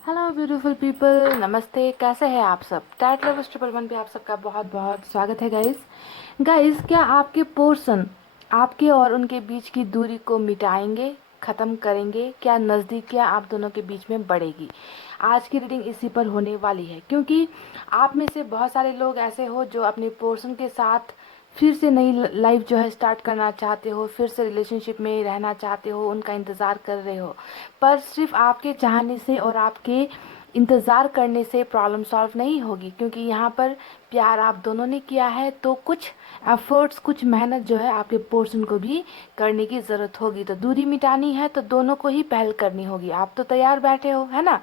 Hello beautiful people, नमस्ते। कैसे हैं आप सब? टैट लवर्स 111 पे आप सबका बहुत बहुत स्वागत है गाइस, क्या आपके पोर्शन आपके और उनके बीच की दूरी को मिटाएंगे, ख़त्म करेंगे? क्या नज़दीकियाँ आप दोनों के बीच में बढ़ेगी? आज की रीडिंग इसी पर होने वाली है, क्योंकि आप में से बहुत सारे लोग ऐसे हो जो अपने पोर्शन के साथ फिर से नई लाइफ जो है स्टार्ट करना चाहते हो, फिर से रिलेशनशिप में रहना चाहते हो, उनका इंतज़ार कर रहे हो। पर सिर्फ आपके चाहने से और आपके इंतज़ार करने से प्रॉब्लम सॉल्व नहीं होगी, क्योंकि यहाँ पर प्यार आप दोनों ने किया है, तो कुछ एफर्ट्स, कुछ मेहनत जो है आपके पोर्शन को भी करने की ज़रूरत होगी। तो दूरी मिटानी है तो दोनों को ही पहल करनी होगी। आप तो तैयार बैठे हो, है ना?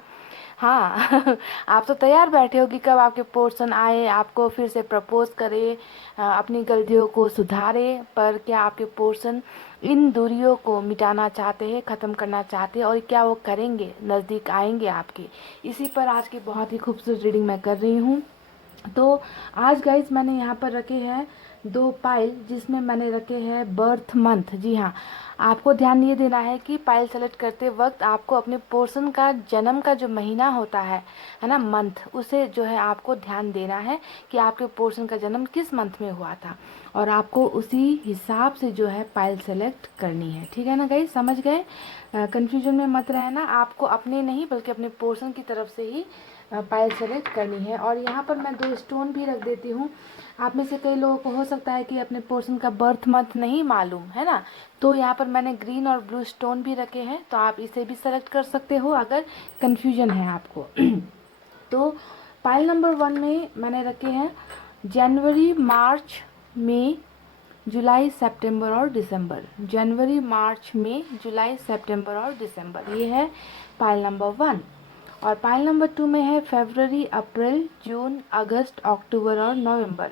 हाँ आप तो तैयार बैठे हो कि कब आपके पोर्शन आए, आपको फिर से प्रपोज करे, अपनी गलतियों को सुधारे। पर क्या आपके पोर्शन इन दूरियों को मिटाना चाहते हैं, ख़त्म करना चाहते हैं, और क्या वो करेंगे, नज़दीक आएंगे आपके? इसी पर आज की बहुत ही खूबसूरत रीडिंग मैं कर रही हूँ। तो आज गाइज मैंने यहाँ पर रखे हैं 2 पाइल, जिसमें मैंने रखे हैं बर्थ मंथ। जी हाँ, आपको ध्यान ये देना है कि पाइल सेलेक्ट करते वक्त आपको अपने पोर्शन का जन्म का जो महीना होता है ना, मंथ, उसे जो है आपको ध्यान देना है कि आपके पोर्शन का जन्म किस मंथ में हुआ था, और आपको उसी हिसाब से जो है पाइल सेलेक्ट करनी है। ठीक है ना गाइज, समझ गए? कन्फ्यूजन में मत रहना, आपको अपने नहीं बल्कि अपने पोर्शन की तरफ से ही पाइल सेलेक्ट करनी है। और यहाँ पर मैं 2 स्टोन भी रख देती हूँ। आप में से कई लोगों को हो सकता है कि अपने पोर्शन का बर्थ मंथ नहीं मालूम है ना, तो यहाँ पर मैंने ग्रीन और ब्लू स्टोन भी रखे हैं, तो आप इसे भी सेलेक्ट कर सकते हो अगर कन्फ्यूजन है आपको। तो पाइल नंबर 1 में मैंने रखे हैं जनवरी, मार्च, मई, जुलाई, सितंबर और दिसंबर। जनवरी, मार्च, मई, जुलाई, सितंबर और दिसंबर, ये है पाइल नंबर 1। और पाइल नंबर 2 में है फरवरी, अप्रैल, जून, अगस्त, अक्टूबर और नवंबर।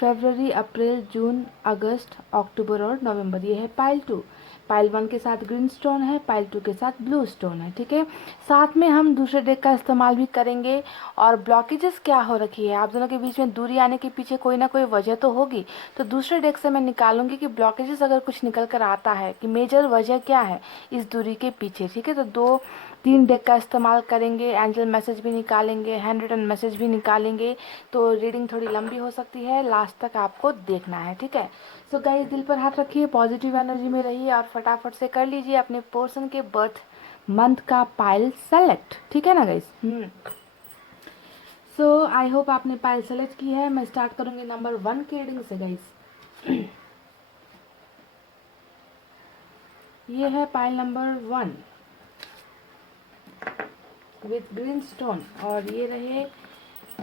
फरवरी, अप्रैल, जून, अगस्त, अक्टूबर और नवंबर, ये है पाइल 2। पाइल 1 के साथ ग्रीन स्टोन है, पाइल 2 के साथ ब्लू स्टोन है। ठीक है, साथ में हम दूसरे डेक का इस्तेमाल भी करेंगे। और ब्लॉकेजेस क्या हो रखी है आप दोनों के बीच में, दूरी आने के पीछे कोई ना कोई वजह तो होगी, तो दूसरे डेक से मैं निकालूंगी कि ब्लॉकेजेस अगर कुछ निकल कर आता है कि मेजर वजह क्या है इस दूरी के पीछे। ठीक है, तो 2-3 डेक का इस्तेमाल करेंगे, एंजल मैसेज भी निकालेंगे, हैंड रिटन मैसेज भी निकालेंगे। तो रीडिंग थोड़ी लंबी हो सकती है, लास्ट तक आपको देखना है। ठीक है, सो गाइस, दिल पर हाथ रखिए, पॉजिटिव एनर्जी में रहिए और फटाफट से कर लीजिए अपने पोर्शन के बर्थ मंथ का पाइल सेलेक्ट। ठीक है ना गाइस? सो आई होप आपने पाइल सेलेक्ट की है। मैं स्टार्ट करूंगी नंबर 1 की रीडिंग से गाइस। ये है pile number 1 with green stone, और ये रहे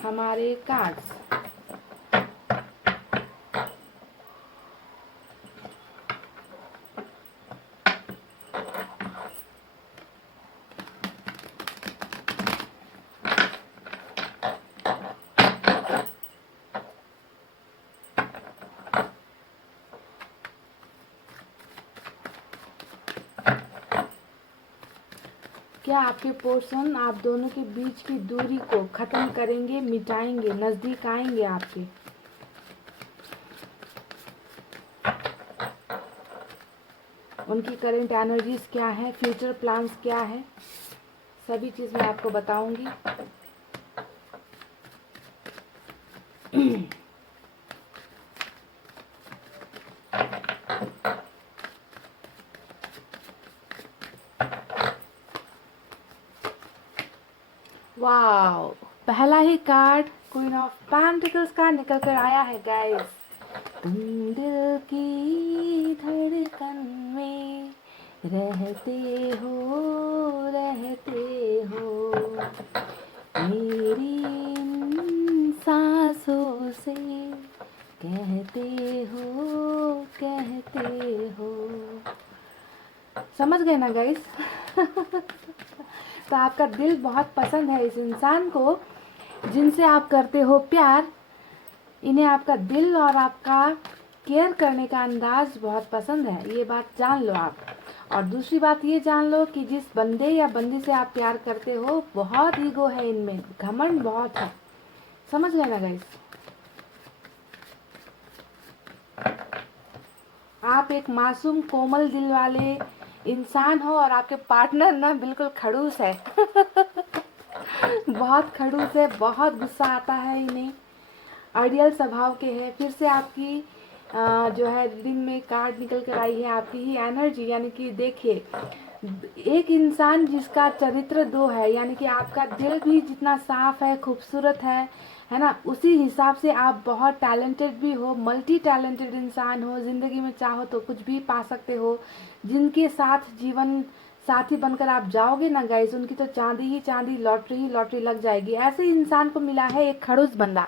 हमारे कार्ड्स। क्या आपके पोर्शन आप दोनों के बीच की दूरी को खत्म करेंगे, मिटाएंगे, नजदीक आएंगे आपके? उनकी करंट एनर्जीज क्या है, फ्यूचर प्लान्स क्या है, सभी चीज मैं आपको बताऊंगी। वाओ, पहला ही कार्ड क्वीन ऑफ पेंटिकल्स का निकल कर आया है गाइस। तुम दिल की धड़कन में रहते हो मेरी इन सांसों से कहते हो। समझ गए ना गाइस? तो आपका दिल बहुत पसंद है इस इंसान को जिनसे आप करते हो प्यार। इन्हें आपका दिल और आपका केयर करने का अंदाज बहुत पसंद है, ये बात जान लो आप। और दूसरी बात ये जान लो कि जिस बंदे या बंदी से आप प्यार करते हो, बहुत ईगो है इनमें, घमंड बहुत है। समझ गए ना गाइस? आप एक मासूम कोमल दिल वाले इंसान हो और आपके पार्टनर ना बिल्कुल खड़ूस है। बहुत खड़ूस है, बहुत गुस्सा आता है इन्हें, आइडियल स्वभाव के हैं। फिर से आपकी जो है रीडिंग में कार्ड निकल कर आई है आपकी ही एनर्जी, यानी कि देखिए एक इंसान जिसका चरित्र दो है, यानी कि आपका दिल भी जितना साफ है, खूबसूरत है ना, उसी हिसाब से आप बहुत टैलेंटेड भी हो, मल्टी टैलेंटेड इंसान हो, ज़िंदगी में चाहो तो कुछ भी पा सकते हो। जिनके साथ जीवन साथी बनकर आप जाओगे ना गाइस, उनकी तो चांदी ही चांदी, लॉटरी ही लॉटरी लग जाएगी। ऐसे इंसान को मिला है एक खड़ूस बंदा।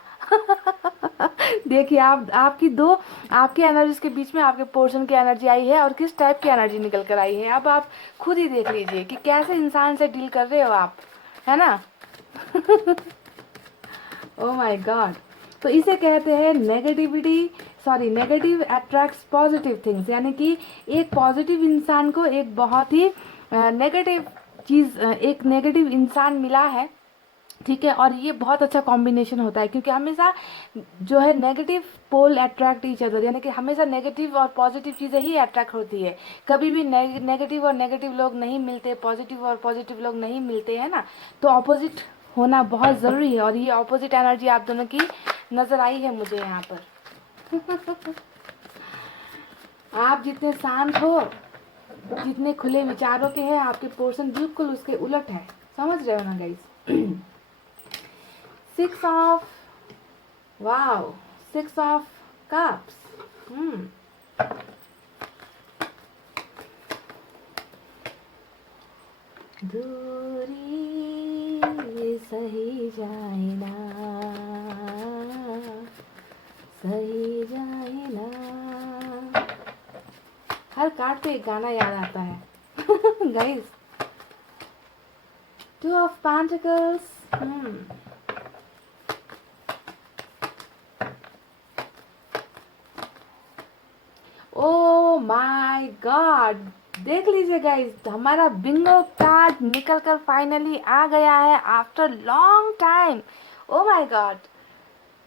देखिए आप, आपकी दो, आपकी एनर्जीज के बीच में आपके पोर्शन की एनर्जी आई है और किस टाइप की एनर्जी निकल कर आई है। अब आप खुद ही देख लीजिए कि कैसे इंसान से डील कर रहे हो आप, है ना। Oh my God. तो इसे कहते हैं negativity, sorry negative attracts positive things, यानी कि एक पॉजिटिव इंसान को एक बहुत ही नेगेटिव चीज़, एक नेगेटिव इंसान मिला है, ठीक है। और ये बहुत अच्छा कॉम्बिनेशन होता है, क्योंकि हमेशा जो है negative pole attract each other, यानी कि हमेशा नेगेटिव और पॉजिटिव चीज़ें ही अट्रैक्ट होती है। कभी भी नेगेटिव और नेगेटिव लोग नहीं मिलते, पॉजिटिव और पॉजिटिव लोग नहीं मिलते, है ना। तो ऑपोजिट होना बहुत ज़रूरी है, और ये ऑपोजिट एनर्जी आप दोनों की नज़र आई है मुझे यहाँ पर। आप जितने शांत हो, जितने खुले विचारों के हैं, आपके पोर्शन बिल्कुल उसके उलट है। समझ रहे हो ना guys. 6 of, wow, 6 of cups. दूरी सही जाए ना, सही जाए ना। हर कार्ड पे एक गाना याद आता है। Guys, 2 of pentacles. Oh my God, देख लीजिए गाइस, हमारा बिंगो कार्ड निकल कर फाइनली आ गया है after long time. Oh my God,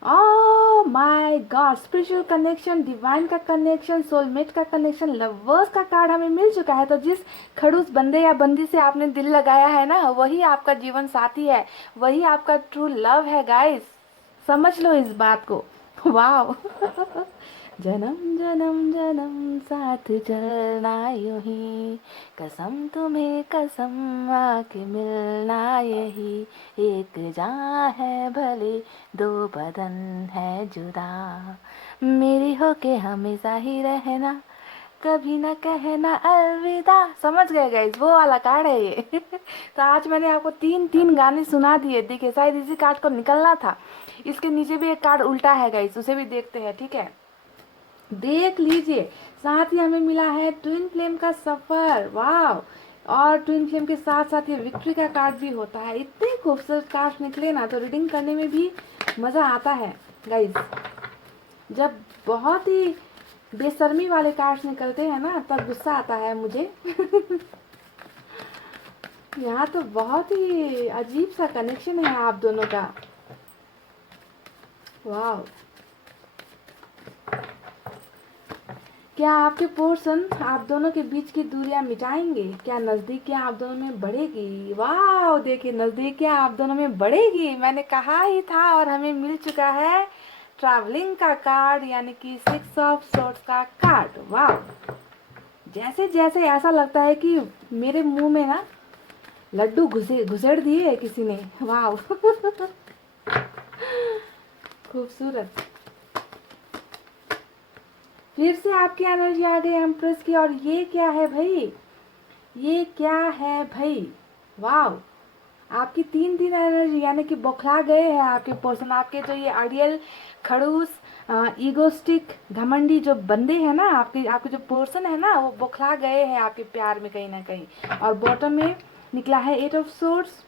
oh my God, spiritual connection, divine का कनेक्शन, सोलमेट का कनेक्शन, लवर्स का कार्ड हमें मिल चुका है। तो जिस खड़ूस बंदे या बंदी से आपने दिल लगाया है ना, वही आपका जीवन साथी है, वही आपका ट्रू लव है गाइस। समझ लो इस बात को। वाह। जन्म जन्म जन्म साथ चलना यूं ही, कसम तुम्हें कसम आके मिलना यही, एक जान है भले दो बदन है जुदा, मेरी होके हमेशा ही रहना, कभी ना कहना अलविदा। समझ गए गाइस, वो वाला कार्ड है ये। तो आज मैंने आपको 3 गाने सुना दिए। देखिए शायद इसी कार्ड को निकलना था। इसके नीचे भी एक कार्ड उल्टा है गाइस, उसे भी देखते हैं, ठीक है। देख लीजिए, साथ ही हमें मिला है ट्विन फ्लेम का सफर। वाह, और ट्विन फ्लेम के साथ साथ ये विक्ट्री का कार्ड भी होता है। इतने खूबसूरत कार्ड निकले ना, तो रीडिंग करने में भी मज़ा आता है गाइस। जब बहुत ही बेशर्मी वाले कार्ड्स निकलते हैं ना, तब गुस्सा आता है मुझे। यहाँ तो बहुत ही अजीब सा कनेक्शन है आप दोनों का। वाह, क्या आपके पोर्शन आप दोनों के बीच की दूरियां मिटाएंगे? क्या नज़दीकियां आप दोनों में बढ़ेगी? वाह, देखिए नज़दीकियां आप दोनों में बढ़ेगी, मैंने कहा ही था। और हमें मिल चुका है ट्रैवलिंग का कार्ड, यानी कि 6 ऑफ सोर्ड्स का कार्ड। वाह, जैसे जैसे ऐसा लगता है कि मेरे मुंह में ना लड्डू घुसेड़ दिए किसी ने। वाह। खूबसूरत। फिर से आपकी एनर्जी आ गई एम्प्रेस की, और ये क्या है भाई, ये क्या है भाई। वाह, आपकी 3 एनर्जी, यानी कि बौखला गए हैं आपके पर्सन। आपके जो ये आइडियल खड़ूस ईगोस्टिक घमंडी जो बंदे हैं ना, आपके आपके जो पर्सन है ना, वो बौखला गए हैं आपके प्यार में कहीं ना कहीं। और बॉटम में निकला है 8 ऑफ सोर्ड्स।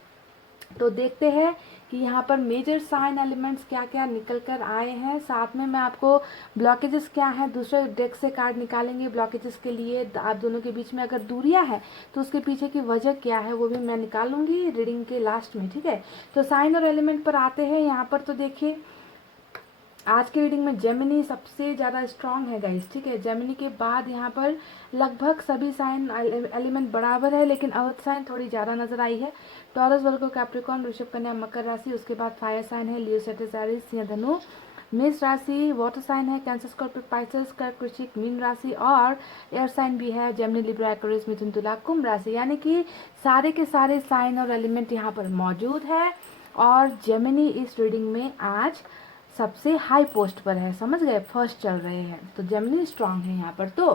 तो देखते हैं कि यहाँ पर मेजर साइन एलिमेंट्स क्या क्या निकल कर आए हैं। साथ में मैं आपको ब्लॉकेजेस क्या हैं दूसरे डेक से कार्ड निकालेंगे ब्लॉकेजेस के लिए। आप दोनों के बीच में अगर दूरियां हैं तो उसके पीछे की वजह क्या है वो भी मैं निकालूंगी रीडिंग के लास्ट में, ठीक है। तो साइन और एलिमेंट पर आते हैं। यहाँ पर तो देखिए आज के रीडिंग में जेमिनी सबसे ज़्यादा स्ट्रांग है गाइस, ठीक है। जेमिनी के बाद यहाँ पर लगभग सभी साइन एलिमेंट बराबर है, लेकिन अर्थ साइन थोड़ी ज़्यादा नजर आई है। टॉरस, वर्गो, कैप्रिकॉर्न, वृषभ, कन्या, मकर राशि, उसके बाद फायर साइन है लियो, सैजिटेरियस, सिंह, धनु। मेष राशि वाटर साइन है कैंसर, स्कॉर्पियो, पाइसेस, कर्क, वृश्चिक, मीन राशि, और एयर साइन भी है जेमिनी, लिब्रा, एक्वेरियस, मिथुन, तुला, कुंभ राशि। यानी कि सारे के सारे साइन और एलिमेंट यहाँ पर मौजूद है, और जेमिनी इस रीडिंग में आज सबसे हाई पोस्ट पर है, समझ गए, फर्स्ट चल रहे हैं, तो जेमिनी स्ट्रांग है यहाँ पर। तो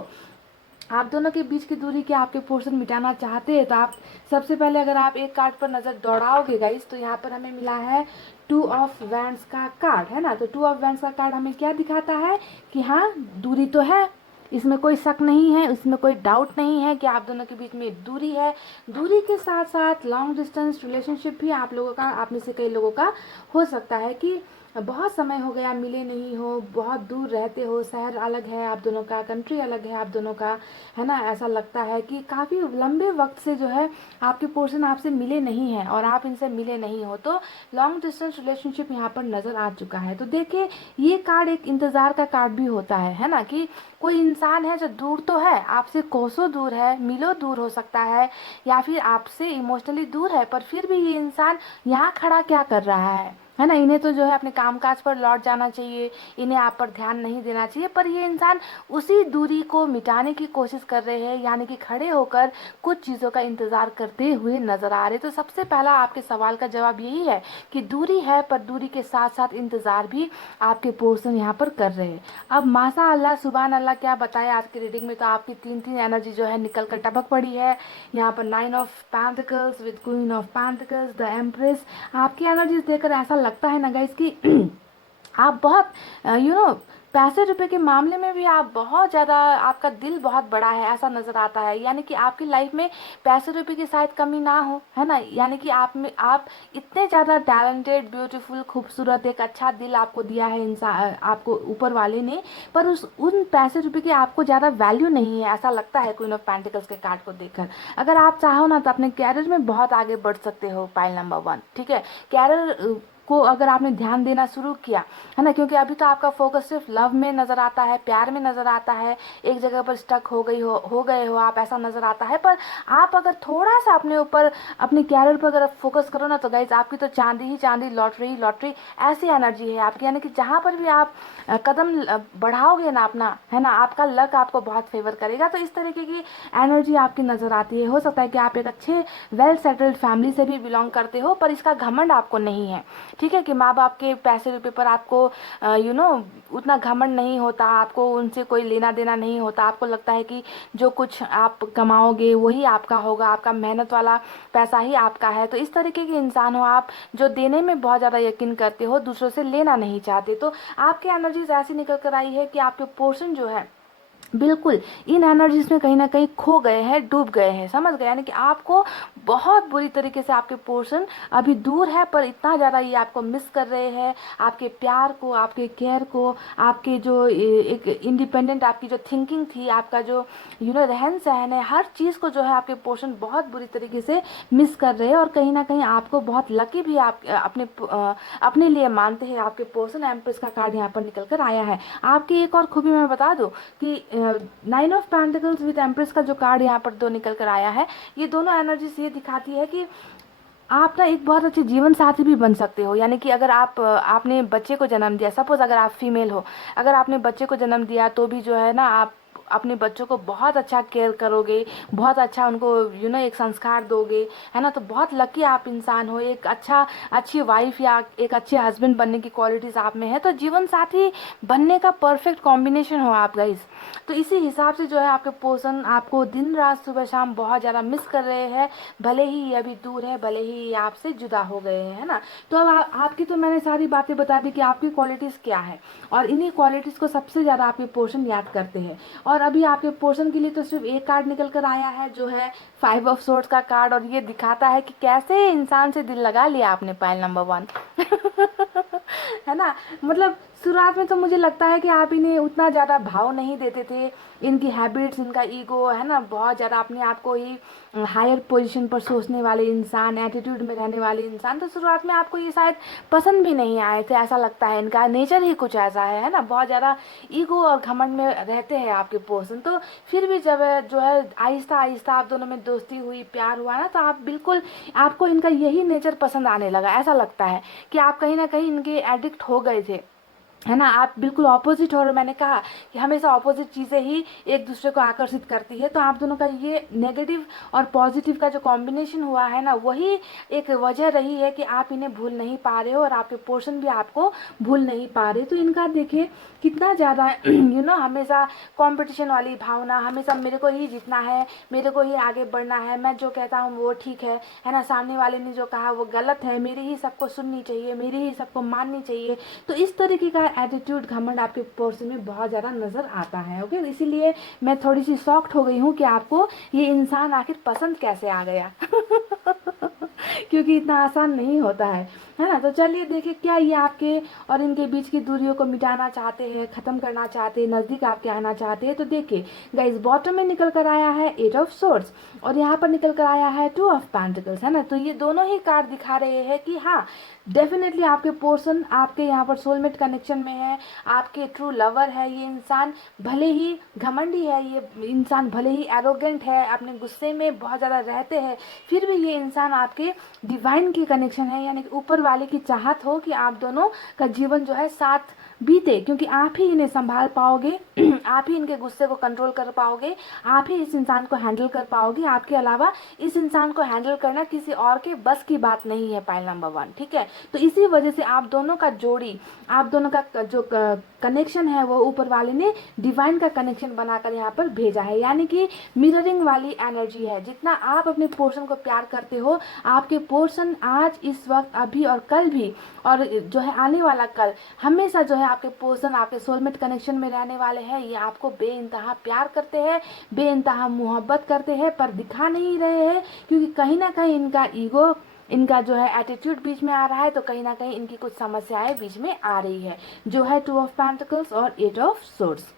आप दोनों के बीच की दूरी के आपके पोर्शन मिटाना चाहते हैं, तो आप सबसे पहले अगर आप एक कार्ड पर नज़र दौड़ाओगे गाइस, तो यहाँ पर हमें मिला है टू ऑफ वैंड्स का कार्ड, है ना। तो टू ऑफ वैंड्स का कार्ड हमें क्या दिखाता है कि हाँ, दूरी तो है, इसमें कोई शक नहीं है, इसमें कोई डाउट नहीं है कि आप दोनों के बीच में दूरी है। दूरी के साथ साथ लॉन्ग डिस्टेंस रिलेशनशिप भी आप लोगों का, आप में से कई लोगों का हो सकता है कि बहुत समय हो गया मिले नहीं हो, बहुत दूर रहते हो, शहर अलग है आप दोनों का, कंट्री अलग है आप दोनों का, है ना। ऐसा लगता है कि काफ़ी लंबे वक्त से जो है आपके पोर्शन आपसे मिले नहीं हैं और आप इनसे मिले नहीं हो, तो लॉन्ग डिस्टेंस रिलेशनशिप यहाँ पर नज़र आ चुका है। तो देखिए, ये कार्ड एक इंतज़ार का कार्ड भी होता है ना, कि कोई इंसान है जो दूर तो है, आपसे कोसों दूर है, मीलों दूर हो सकता है, या फिर आपसे इमोशनली दूर है, पर फिर भी ये इंसान यहाँ खड़ा क्या कर रहा है ना। इन्हें तो जो है अपने कामकाज पर लौट जाना चाहिए, इन्हें आप पर ध्यान नहीं देना चाहिए, पर ये इंसान उसी दूरी को मिटाने की कोशिश कर रहे हैं, यानी कि खड़े होकर कुछ चीज़ों का इंतज़ार करते हुए नज़र आ रहे। तो सबसे पहला आपके सवाल का जवाब यही है कि दूरी है, पर दूरी के साथ साथ इंतज़ार भी आपके पोर्सन यहाँ पर कर रहे हैं। अब माशा अल्लाह, सुबहान अल्लाह, क्या बताया आज की रीडिंग में, तो आपकी तीन तीन एनर्जी जो है निकल कर टपक पड़ी है यहाँ पर। 9 of pentacles with queen of pentacles, the empress. आपकी एनर्जीज देखकर ऐसा लगता है ना गाइस कि आप बहुत पैसे रुपए के मामले में भी आप बहुत ज़्यादा, आपका दिल बहुत बड़ा है ऐसा नज़र आता है, यानी कि आपकी लाइफ में पैसे रुपए की शायद कमी ना हो, है ना। यानी कि आप इतने ज़्यादा टैलेंटेड, ब्यूटीफुल, खूबसूरत, एक अच्छा दिल आपको दिया है इंसान, आपको ऊपर वाले ने, पर उन पैसे रुपए की आपको ज़्यादा वैल्यू नहीं है, ऐसा लगता है क्वीन ऑफ पेंटिकल्स के कार्ड को देखकर। अगर आप चाहो ना तो अपने कैरियर में बहुत आगे बढ़ सकते हो, पाइल नंबर 1, ठीक है। कैरियर को अगर आपने ध्यान देना शुरू किया, है ना, क्योंकि अभी तो आपका फोकस सिर्फ लव में नज़र आता है, प्यार में नज़र आता है, एक जगह पर स्टक हो गए हो आप, ऐसा नज़र आता है। पर आप अगर थोड़ा सा अपने ऊपर, अपने कैरियर पर अगर फोकस करो ना, तो गाइज आपकी तो चांदी ही चांदी, लॉटरी ही लॉटरी, ऐसी एनर्जी है आपकी। यानी कि जहाँ पर भी आप कदम बढ़ाओगे ना अपना, है ना, आपका लक आपको बहुत फेवर करेगा। तो इस तरीके की एनर्जी आपकी नज़र आती है। हो सकता है कि आप एक अच्छे वेल सेटल्ड फैमिली से भी बिलोंग करते हो, पर इसका घमंड आपको नहीं है, ठीक है, कि माँ बाप के पैसे रुपए पर आपको उतना घमंड नहीं होता, आपको उनसे कोई लेना देना नहीं होता। आपको लगता है कि जो कुछ आप कमाओगे वही आपका होगा, आपका मेहनत वाला पैसा ही आपका है। तो इस तरीके के इंसान हो आप, जो देने में बहुत ज़्यादा यकीन करते हो, दूसरों से लेना नहीं चाहते। तो आपकी एनर्जीज ऐसी निकल कर आई है कि आपके पोर्शन जो है बिल्कुल इन एनर्जीज में कहीं ना कहीं खो गए हैं, डूब गए हैं, समझ गए। यानी कि आपको बहुत बुरी तरीके से आपके पोर्शन अभी दूर है, पर इतना ज़्यादा ये आपको मिस कर रहे हैं, आपके प्यार को, आपके केयर को, आपके जो एक इंडिपेंडेंट आपकी जो थिंकिंग थी, आपका जो रहन सहन है, हर चीज़ को जो है आपके पोर्शन बहुत बुरी तरीके से मिस कर रहे हैं। और कहीं ना कहीं आपको बहुत लकी भी आप अपने लिए मानते हैं। आपके पोर्शन एम्प्रेस का कार्ड यहाँ पर निकल कर आया है। आपकी एक और खूबी मैं बता दूं कि 9 ऑफ पेंटिकल्स विद एम्प्रेस का जो कार्ड यहाँ पर 2 निकल कर आया है, ये दोनों एनर्जीज ये दिखाती है कि आप ना एक बहुत अच्छे जीवन साथी भी बन सकते हो। यानी कि अगर आपने बच्चे को जन्म दिया, सपोज अगर आप फीमेल हो, अगर आपने बच्चे को जन्म दिया, तो भी जो है ना आप अपने बच्चों को बहुत अच्छा केयर करोगे, बहुत अच्छा उनको एक संस्कार दोगे, है ना। तो बहुत लकी आप इंसान हो, एक अच्छी वाइफ या एक अच्छे हस्बैंड बनने की क्वालिटीज आप में है, तो जीवन साथी बनने का परफेक्ट कॉम्बिनेशन हो आप गाइस। तो इसी हिसाब से जो है आपके पोर्सन आपको दिन रात सुबह शाम बहुत ज़्यादा मिस कर रहे हैं, भले ही ये अभी दूर है, भले ही ये आपसे जुदा हो गए हैं, है ना। तो अब आपकी तो मैंने सारी बातें बता दी कि आपकी क्वालिटीज़ क्या है, और इन्हीं क्वालिटीज़ को सबसे ज़्यादा आपके पोर्शन याद करते हैं। और अभी आपके पोर्शन के लिए तो सिर्फ एक कार्ड निकल कर आया है, जो है 5 ऑफ सोर्ड्स का कार्ड, और ये दिखाता है कि कैसे इंसान से दिल लगा लिया आपने, पाइल नंबर 1 है ना। मतलब शुरुआत में तो मुझे लगता है कि आप इन्हें उतना ज़्यादा भाव नहीं देते थे, इनकी हैबिट्स, इनका ईगो है ना, बहुत ज़्यादा अपने आप को ही हायर पोजीशन पर सोचने वाले इंसान, एटीट्यूड में रहने वाले इंसान, तो शुरुआत में आपको ये शायद पसंद भी नहीं आए थे, ऐसा लगता है। इनका नेचर ही कुछ ऐसा है ना, बहुत ज़्यादा ईगो और घमंड में रहते हैं आपके पर्सन। तो फिर भी जब जो है आहिस्ता आहिस्ता आप दोनों में दोस्ती हुई, प्यार हुआ ना, तो आप बिल्कुल, आपको इनका यही नेचर पसंद आने लगा। ऐसा लगता है कि आप कहीं ना कहीं इनके एडिक्ट हो गए थे, है ना, आप बिल्कुल ऑपोजिट हो। और मैंने कहा कि हमेशा ऑपोजिट चीज़ें ही एक दूसरे को आकर्षित करती है, तो आप दोनों का ये नेगेटिव और पॉजिटिव का जो कॉम्बिनेशन हुआ है ना, वही एक वजह रही है कि आप इन्हें भूल नहीं पा रहे हो और आपके पोर्शन भी आपको भूल नहीं पा रहे। तो इनका देखिए कितना ज़्यादा हमेशा कंपटीशन वाली भावना, हमेशा मेरे को ही जीतना है, मेरे को ही आगे बढ़ना है, मैं जो कहता हूँ वो ठीक है ना, सामने वाले ने जो कहा वो गलत है, मेरी ही सबको सुननी चाहिए, मेरी ही सबको माननी चाहिए। तो इस तरीके का एटीट्यूड, घमंड आपके पर्सन में बहुत ज़्यादा नज़र आता है। ओके, इसीलिए मैं थोड़ी सी शॉक्ड हो गई हूँ कि आपको ये इंसान आखिर पसंद कैसे आ गया क्योंकि इतना आसान नहीं होता है ना। तो चलिए देखिए, क्या ये आपके और इनके बीच की दूरियों को मिटाना चाहते हैं, ख़त्म करना चाहते हैं, नज़दीक आपके आना चाहते हैं। तो देखिए गाइस, बॉटम में निकल कर आया है 8 ऑफ सोर्ड्स और यहाँ पर निकल कर आया है 2 ऑफ पेंटिकल्स, है ना। तो ये दोनों ही कार्ड दिखा रहे हैं कि हाँ, डेफिनेटली आपके पर्सन आपके यहाँ पर सोलमेट कनेक्शन में है, आपके ट्रू लवर है। ये इंसान भले ही घमंडी है, ये इंसान भले ही एरोगेंट है, अपने गुस्से में बहुत ज़्यादा रहते हैं, फिर भी ये इंसान आपके डिवाइन की कनेक्शन है, यानी कि ऊपर वाले की चाहत हो कि आप दोनों का जीवन जो है साथ बीते, क्योंकि आप ही इन्हें संभाल पाओगे आप ही इनके गुस्से को कंट्रोल कर पाओगे, आप ही इस इंसान को हैंडल कर पाओगे। आपके अलावा इस इंसान को हैंडल करना किसी और के बस की बात नहीं है, पॉइंट नंबर 1, ठीक है। तो इसी वजह से आप दोनों का जोड़ी, आप दोनों का जो कनेक्शन है वो ऊपर वाले ने डिवाइन का कनेक्शन बनाकर यहाँ पर भेजा है, यानी कि मिररिंग वाली एनर्जी है। जितना आप अपने पोर्शन को प्यार करते हो, आपके पोर्शन आज, इस वक्त, अभी और कल भी, और जो है आने वाला कल, हमेशा जो है आपके पोर्शन आपके सोलमेट कनेक्शन में रहने वाले हैं। ये आपको बेइंतहा प्यार करते हैं, बेइंतहा मोहब्बत करते हैं, पर दिखा नहीं रहे हैं, क्योंकि कहीं ना कहीं इनका ईगो, इनका जो है एटीट्यूड बीच में आ रहा है। तो कहीं ना कहीं इनकी कुछ समस्याएं बीच में आ रही है, जो है 2 ऑफ पेंटिकल्स और 8 ऑफ सोर्ड्स।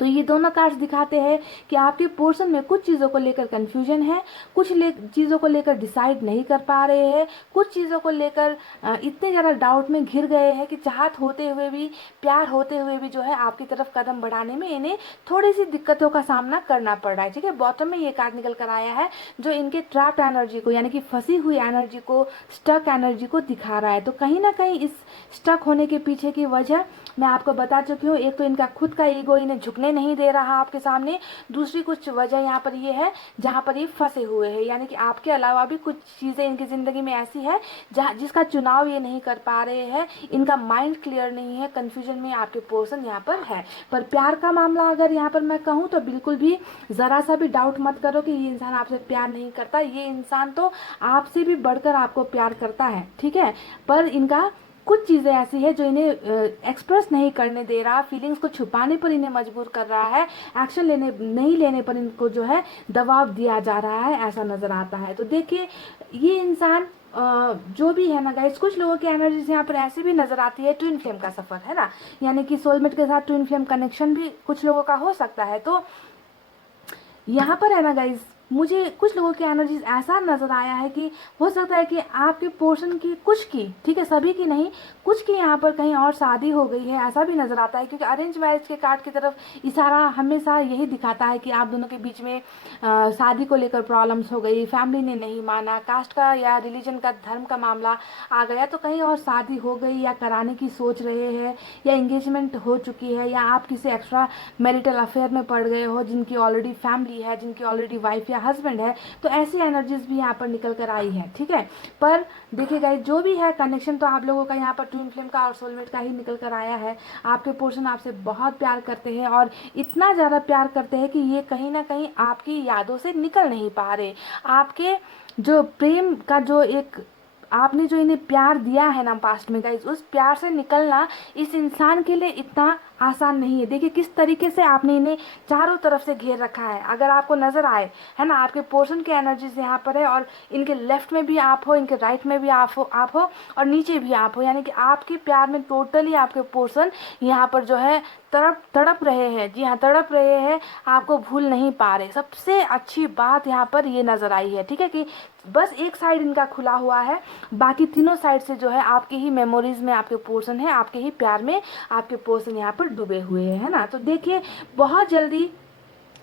तो ये दोनों कार्ड्स दिखाते हैं कि आपके पोर्शन में कुछ चीज़ों को लेकर कंफ्यूजन है, कुछ चीज़ों को लेकर डिसाइड नहीं कर पा रहे हैं, कुछ चीज़ों को लेकर इतने ज़्यादा डाउट में घिर गए हैं कि चाहत होते हुए भी, प्यार होते हुए भी जो है आपकी तरफ कदम बढ़ाने में इन्हें थोड़ी सी दिक्कतों का सामना करना पड़ रहा है, ठीक है। बॉटम में ये कार्ड निकल कर आया है जो इनके ट्रैप्ड एनर्जी को, यानी कि फंसी हुई एनर्जी को, स्टक एनर्जी को दिखा रहा है। तो कहीं ना कहीं इस स्टक होने के पीछे की वजह मैं आपको बता चुकी हूँ। एक तो इनका खुद का ईगो इन्हें झुकने नहीं दे रहा आपके सामने, दूसरी कुछ वजह यहाँ पर ये है जहाँ पर ये फंसे हुए हैं, यानी कि आपके अलावा भी कुछ चीज़ें इनकी ज़िंदगी में ऐसी है जहाँ जिसका चुनाव ये नहीं कर पा रहे हैं। इनका माइंड क्लियर नहीं है, कन्फ्यूजन में आपके पर्सन यहाँ पर है। पर प्यार का मामला अगर यहाँ पर मैं कहूँ तो बिल्कुल भी ज़रा सा भी डाउट मत करो कि ये इंसान आपसे प्यार नहीं करता। ये इंसान तो आपसे भी बढ़कर आपको प्यार करता है, ठीक है। पर इनका कुछ चीज़ें ऐसी है जो इन्हें एक्सप्रेस नहीं करने दे रहा, फीलिंग्स को छुपाने पर इन्हें मजबूर कर रहा है, एक्शन नहीं लेने पर इनको जो है दबाव दिया जा रहा है, ऐसा नज़र आता है। तो देखिए, ये इंसान जो भी है ना गाइस, कुछ लोगों की एनर्जीज यहाँ पर ऐसे भी नज़र आती है, ट्विन फ्लेम का सफ़र, है ना, यानी कि सोलमेट के साथ ट्विन फ्लेम कनेक्शन भी कुछ लोगों का हो सकता है। तो यहाँ पर है ना गाइज, मुझे कुछ लोगों की एनर्जीज ऐसा नज़र आया है कि हो सकता है कि आपके पोर्शन की कुछ की, ठीक है, सभी की नहीं, कुछ की यहाँ पर कहीं और शादी हो गई है, ऐसा भी नज़र आता है। क्योंकि अरेंज मैरिज के कार्ड की तरफ इशारा हमेशा यही दिखाता है कि आप दोनों के बीच में शादी को लेकर प्रॉब्लम्स हो गई, फैमिली ने नहीं माना, कास्ट का या रिलीजन का, धर्म का मामला आ गया, तो कहीं और शादी हो गई या कराने की सोच रहे हैं, या इंगेजमेंट हो चुकी है, या आप किसी एक्स्ट्रा मैरिटल अफेयर में पड़ गए हो जिनकी ऑलरेडी फैमिली है, जिनकी ऑलरेडी वाइफ हस्बैंड है। तो ऐसी एनर्जीज भी यहाँ पर निकल कर आई है, ठीक है। पर देखिए गाइस, जो भी है कनेक्शन तो आप लोगों का यहाँ पर ट्विन फ्लेम का और सोलमेट का ही निकल कर आया है। आपके पोर्शन आपसे बहुत प्यार करते हैं, और इतना ज़्यादा प्यार करते हैं कि ये कहीं ना कहीं आपकी यादों से निकल नहीं पा रहे। आपके जो प्रेम का जो एक आपने जो इन्हें प्यार दिया है ना पास्ट में गाइस, उस प्यार से निकलना इस इंसान के लिए इतना आसान नहीं है। देखिए किस तरीके से आपने इन्हें चारों तरफ से घेर रखा है, अगर आपको नज़र आए, है ना, आपके पोर्शन की एनर्जीज यहाँ पर है, और इनके लेफ्ट में भी आप हो, इनके राइट में भी आप हो और नीचे भी आप हो, यानी कि आपके प्यार में टोटली आपके पोर्शन यहाँ पर जो है तड़प तड़प रहे हैं। जी हाँ, तड़प रहे हैं, आपको भूल नहीं पा रहे। सबसे अच्छी बात यहाँ पर ये नज़र आई है, ठीक है, कि बस एक साइड इनका खुला हुआ है, बाकी तीनों साइड से जो है आपकी ही मेमोरीज में आपके पोर्शन है, आपके ही प्यार में आपके पोर्शन यहाँ पर डूबे हुए हैं, है ना। तो देखिए बहुत जल्दी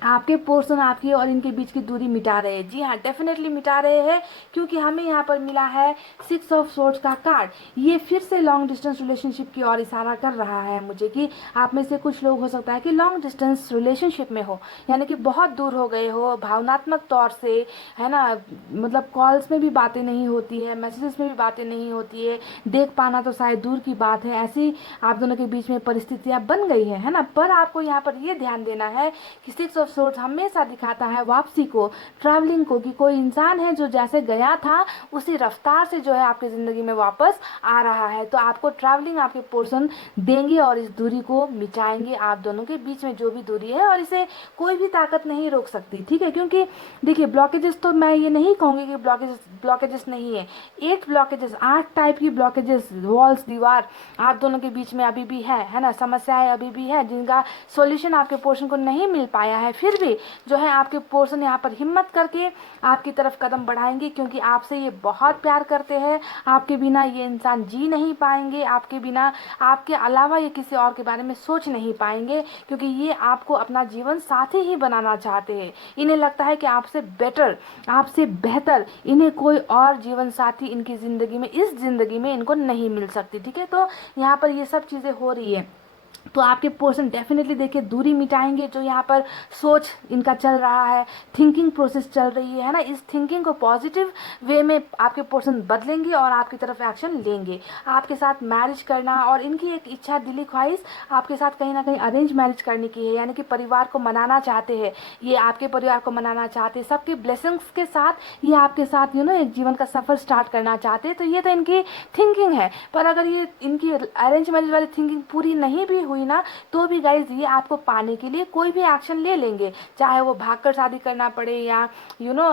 आपके पोर्शन आपकी और इनके बीच की दूरी मिटा रहे हैं। जी हाँ, डेफिनेटली मिटा रहे हैं, क्योंकि हमें यहाँ पर मिला है 6 ऑफ सोर्ड्स का कार्ड। ये फिर से लॉन्ग डिस्टेंस रिलेशनशिप की ओर इशारा कर रहा है मुझे, कि आप में से कुछ लोग हो सकता है कि लॉन्ग डिस्टेंस रिलेशनशिप में हो, यानी कि बहुत दूर हो गए हो भावनात्मक तौर से, है ना, मतलब कॉल्स में भी बातें नहीं होती है, मैसेजेस में भी बातें नहीं होती है, देख पाना तो शायद दूर की बात है। ऐसी आप दोनों के बीच में परिस्थितियाँ बन गई है ना। पर आपको यहाँ पर ये ध्यान देना है कि 6 ऑफ सोर्ड्स हमेशा दिखाता है वापसी को, ट्रैवलिंग को, कि कोई इंसान है जो जैसे गया था उसी रफ्तार से जो है आपकी ज़िंदगी में वापस आ रहा है। तो आपको ट्रैवलिंग आपके पोर्शन देंगे और इस दूरी को मिटाएंगे, आप दोनों के बीच में जो भी दूरी है, और इसे कोई भी ताकत नहीं रोक सकती, ठीक है। क्योंकि देखिए ब्लॉकेजेस तो मैं ये नहीं कहूँगी कि ब्लॉकेजेस नहीं है, 8 ब्लॉकेजेस, 8 टाइप की ब्लॉकेजेस, वॉल्स, दीवार आप दोनों के बीच में अभी भी है ना, समस्याएं अभी भी है, जिनका सॉल्यूशन आपके पोर्शन को नहीं मिल पाया है। फिर भी जो है आपके पोर्शन यहाँ पर हिम्मत करके आपकी तरफ कदम बढ़ाएंगे, क्योंकि आपसे ये बहुत प्यार करते हैं। आपके बिना ये इंसान जी नहीं पाएंगे, आपके बिना, आपके अलावा ये किसी और के बारे में सोच नहीं पाएंगे, क्योंकि ये आपको अपना जीवन साथी ही बनाना चाहते हैं। इन्हें लगता है कि आपसे बेटर, आपसे बेहतर इन्हें कोई और जीवन साथी इनकी ज़िंदगी में, इस ज़िंदगी में इनको नहीं मिल सकती, ठीक है। तो यहाँ पर ये सब चीज़ें हो रही है, तो आपके पोर्शन डेफिनेटली देखिए दूरी मिटाएंगे। जो यहाँ पर सोच इनका चल रहा है, थिंकिंग प्रोसेस चल रही है ना, इस थिंकिंग को पॉजिटिव वे में आपके पोर्शन बदलेंगे और आपकी तरफ एक्शन लेंगे। आपके साथ मैरिज करना, और इनकी एक इच्छा, दिली ख्वाहिश आपके साथ कहीं ना कहीं अरेंज मैरिज करने की है, यानी कि परिवार को मनाना चाहते हैं, ये आपके परिवार को मनाना चाहते हैं, सबके ब्लेसिंग्स के साथ ये आपके साथ एक जीवन का सफ़र स्टार्ट करना चाहते हैं। तो ये तो इनकी थिंकिंग है। पर अगर ये इनकी अरेंज मैरिज वाली थिंकिंग पूरी नहीं भी हुई ना, तो भी गाइज ये आपको पाने के लिए कोई भी एक्शन ले लेंगे, चाहे वो भागकर शादी करना पड़े, या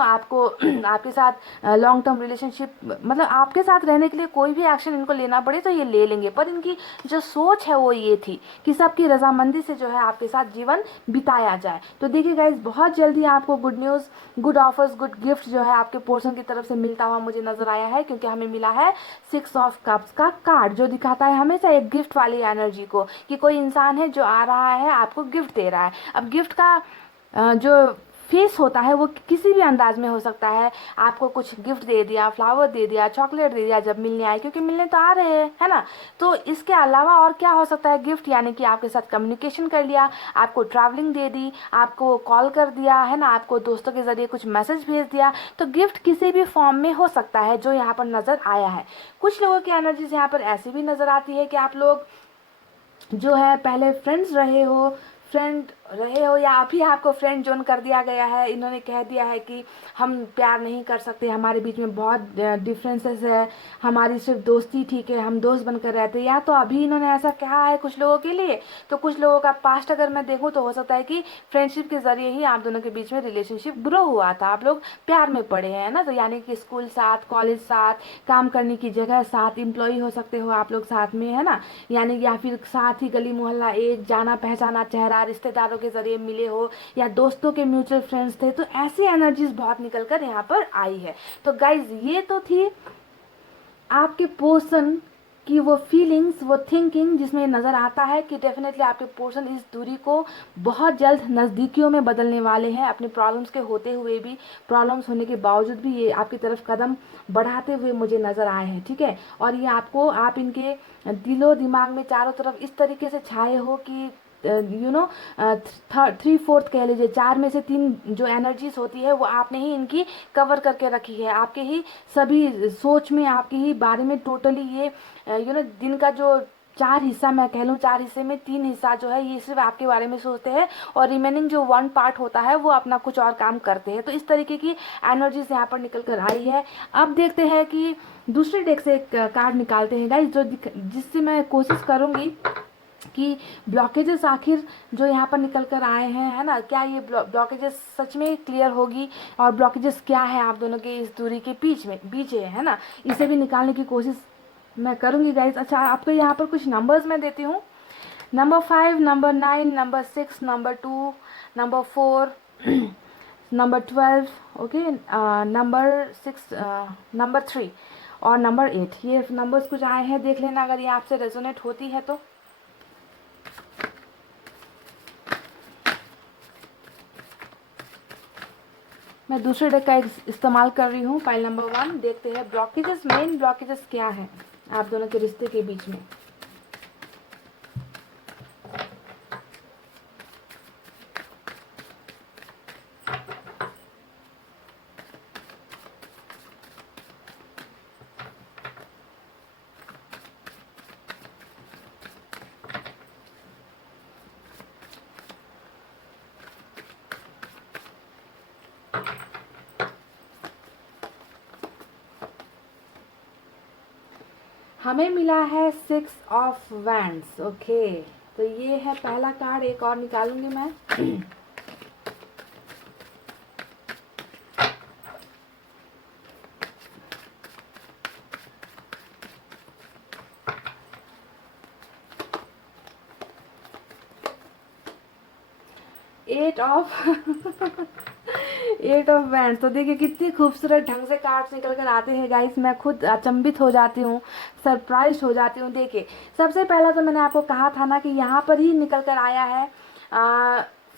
आपको आपके साथ लॉन्ग टर्म रिलेशनशिप, मतलब आपके साथ रहने के लिए कोई भी एक्शन इनको लेना पड़े तो ये ले लेंगे। पर इनकी जो सोच है वो ये थी कि सबकी रजामंदी से जो है आपके साथ जीवन बिताया जाए। तो देखिए गाइज बहुत जल्दी आपको good news, good offers, good gift जो है आपके पोर्शन की तरफ से मिलता हुआ मुझे नजर आया है, क्योंकि हमें मिला है 6 ऑफ कप्स का कार्ड, जो दिखाता है हमेशा एक गिफ्ट वाली एनर्जी को, कि कोई इंसान है जो आ रहा है आपको गिफ्ट दे रहा है। अब गिफ्ट का जो फेस होता है वो किसी भी अंदाज में हो सकता है। आपको कुछ गिफ्ट दे दिया, फ्लावर दे दिया, चॉकलेट दे दिया जब मिलने आए, क्योंकि मिलने तो आ रहे हैं, है ना। तो इसके अलावा और क्या हो सकता है गिफ्ट, यानी कि आपके साथ कम्युनिकेशन कर लिया, आपको ट्रैवलिंग दे दी, आपको कॉल कर दिया, है ना, आपको दोस्तों के ज़रिए कुछ मैसेज भेज दिया। तो गिफ्ट किसी भी फॉर्म में हो सकता है जो यहाँ पर नज़र आया है। कुछ लोगों की एनर्जीज यहाँ पर ऐसी भी नज़र आती है कि आप लोग जो है पहले फ्रेंड रहे हो, या अभी आपको फ्रेंड जोन कर दिया गया है। इन्होंने कह दिया है कि हम प्यार नहीं कर सकते, हमारे बीच में बहुत डिफरेंसेस है, हमारी सिर्फ दोस्ती ठीक है, हम दोस्त बनकर रहते हैं। या तो अभी इन्होंने ऐसा कहा है कुछ लोगों के लिए। तो कुछ लोगों का पास्ट अगर मैं देखूँ तो हो सकता है कि फ्रेंडशिप के ज़रिए ही आप दोनों के बीच में रिलेशनशिप ग्रो हुआ था, आप लोग प्यार में पड़े हैं ना। तो यानी कि स्कूल साथ, कॉलेज साथ, काम करने की जगह साथ, एम्प्लॉय हो सकते हो आप लोग साथ में, है ना, यानी या फिर साथ ही गली मोहल्ला, एक जाना पहचाना चेहरा, रिश्तेदारों के जरिए मिले हो, या दोस्तों के म्यूचुअल फ्रेंड्स थे। तो ऐसी एनर्जीज बहुत निकल कर यहाँ पर आई है। तो गाइज ये तो थी आपके पोर्शन की वो फीलिंग्स, वो थिंकिंग, जिसमें नज़र आता है कि डेफिनेटली आपके पोर्शन इस दूरी को बहुत जल्द नज़दीकियों में बदलने वाले हैं। अपने प्रॉब्लम्स के होते हुए भी, प्रॉब्लम्स होने के बावजूद भी ये आपकी तरफ कदम बढ़ाते हुए मुझे नज़र आए हैं, ठीक है। और ये आप इनके दिलो दिमाग में चारों तरफ इस तरीके से छाए हो कि 3/4 कह लीजिए, 4 में से 3 जो एनर्जीज होती है वो आपने ही इनकी कवर करके रखी है। आपके ही सभी सोच में, आपके ही बारे में टोटली ये दिन का जो 4 हिस्सा मैं कह लूँ, 4 हिस्से में 3 हिस्सा जो है ये सिर्फ आपके बारे में सोचते हैं, और रिमेनिंग जो 1 पार्ट होता है वो अपना कुछ और काम करते हैं। तो इस तरीके की एनर्जीज यहाँ पर निकल कर आई है। अब देखते हैं कि दूसरे डेक से एक कार्ड निकालते हैं गाइस, जिससे मैं कोशिश करूँगी कि ब्लॉकेजेस आखिर जो यहाँ पर निकल कर आए हैं, है ना, क्या ये ब्लॉकेजेस सच में क्लियर होगी, और ब्लॉकेजेस क्या है आप दोनों के इस दूरी के बीच है ना, इसे भी निकालने की कोशिश मैं करूँगी गाइज। अच्छा, आपको यहाँ पर कुछ नंबर्स मैं देती हूँ, number 5, number 9, number 6, number 2, number 4, number 12, okay, number 6, number 3 और नंबर 8, ये नंबर्स कुछ आए हैं, देख लेना अगर ये आपसे रेजोनेट होती है तो। मैं दूसरे डेक का इस्तेमाल कर रही हूँ, पाइल नंबर 1। देखते हैं ब्लॉकेजेस, मेन ब्लॉकेजेस क्या है आप दोनों के रिश्ते के बीच में। हमें मिला है 6 ऑफ वैंड्स, ओके, तो ये है पहला कार्ड, एक और निकालूंगी मैं। 8 ऑफ 8 ऑफ वैंड्स। तो देखिए कितनी खूबसूरत ढंग से कार्ड्स निकल कर आते हैं गाइस, मैं खुद अचंभित हो जाती हूँ, सरप्राइज हो जाती हूँ। देखिए सबसे पहला तो मैंने आपको कहा था ना कि यहाँ पर ही निकल कर आया है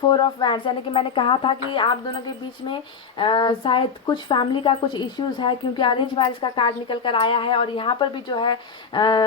4 ऑफ वैंड्स, यानी कि मैंने कहा था कि आप दोनों के बीच में शायद कुछ फैमिली का कुछ इश्यूज है, क्योंकि अरेंज मैरिज का कार्ड निकल कर आया है। और यहाँ पर भी जो है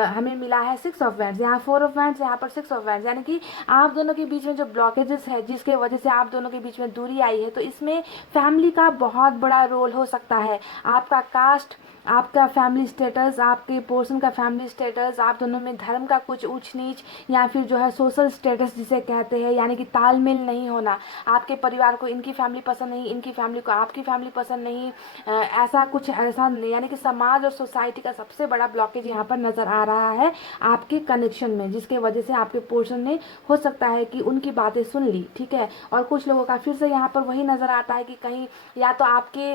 हमें मिला है 6 ऑफ वैंड्स, यहाँ 4 ऑफ वैंड्स, यहाँ पर 6 ऑफ वैंड्स, यानी कि आप दोनों के बीच में जो ब्लॉकेजेस है, जिसके वजह से आप दोनों के बीच में दूरी आई है, तो इसमें फैमिली का बहुत बड़ा रोल हो सकता है। आपका कास्ट, आपका फैमिली स्टेटस, आपके पोर्शन का फैमिली स्टेटस, आप दोनों में धर्म का कुछ ऊंच नीच, या फिर जो है सोशल स्टेटस जिसे कहते हैं, यानी कि तालमेल नहीं होना। आपके परिवार को इनकी फैमिली पसंद नहीं, इनकी फैमिली को आपकी फैमिली पसंद नहीं, ऐसा कुछ ऐसा, यानी कि समाज और सोसाइटी का सबसे बड़ा ब्लॉकेज यहाँ पर नजर आ रहा है आपके कनेक्शन में, जिसके वजह से आपके पोर्शन ने हो सकता है कि उनकी बातें सुन ली, ठीक है। और कुछ लोगों का फिर से यहाँ पर वही नजर आता है कि कहीं या तो आपके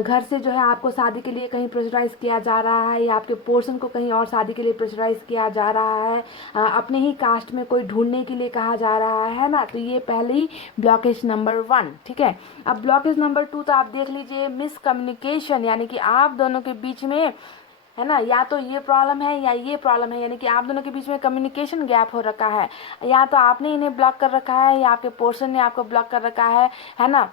घर से जो है आपको शादी के लिए कहीं प्रेशराइज किया जा रहा है, या आपके पोर्शन को कहीं और शादी के लिए प्रेशराइज किया जा रहा है, अपने ही कास्ट में कोई ढूंढने के लिए कहा जा रहा है ना। तो ये पहली ब्लॉकेज नंबर 1, ठीक है। अब ब्लॉकेज नंबर 2 तो आप देख लीजिए, मिसकम्युनिकेशन, यानी कि आप दोनों के बीच में, है ना, या तो ये प्रॉब्लम है या ये प्रॉब्लम है, यानी कि आप दोनों के बीच में कम्युनिकेशन गैप हो रखा है, या तो आपने इन्हें ब्लॉक कर रखा है या आपके पोर्शन ने आपको ब्लॉक कर रखा है ना।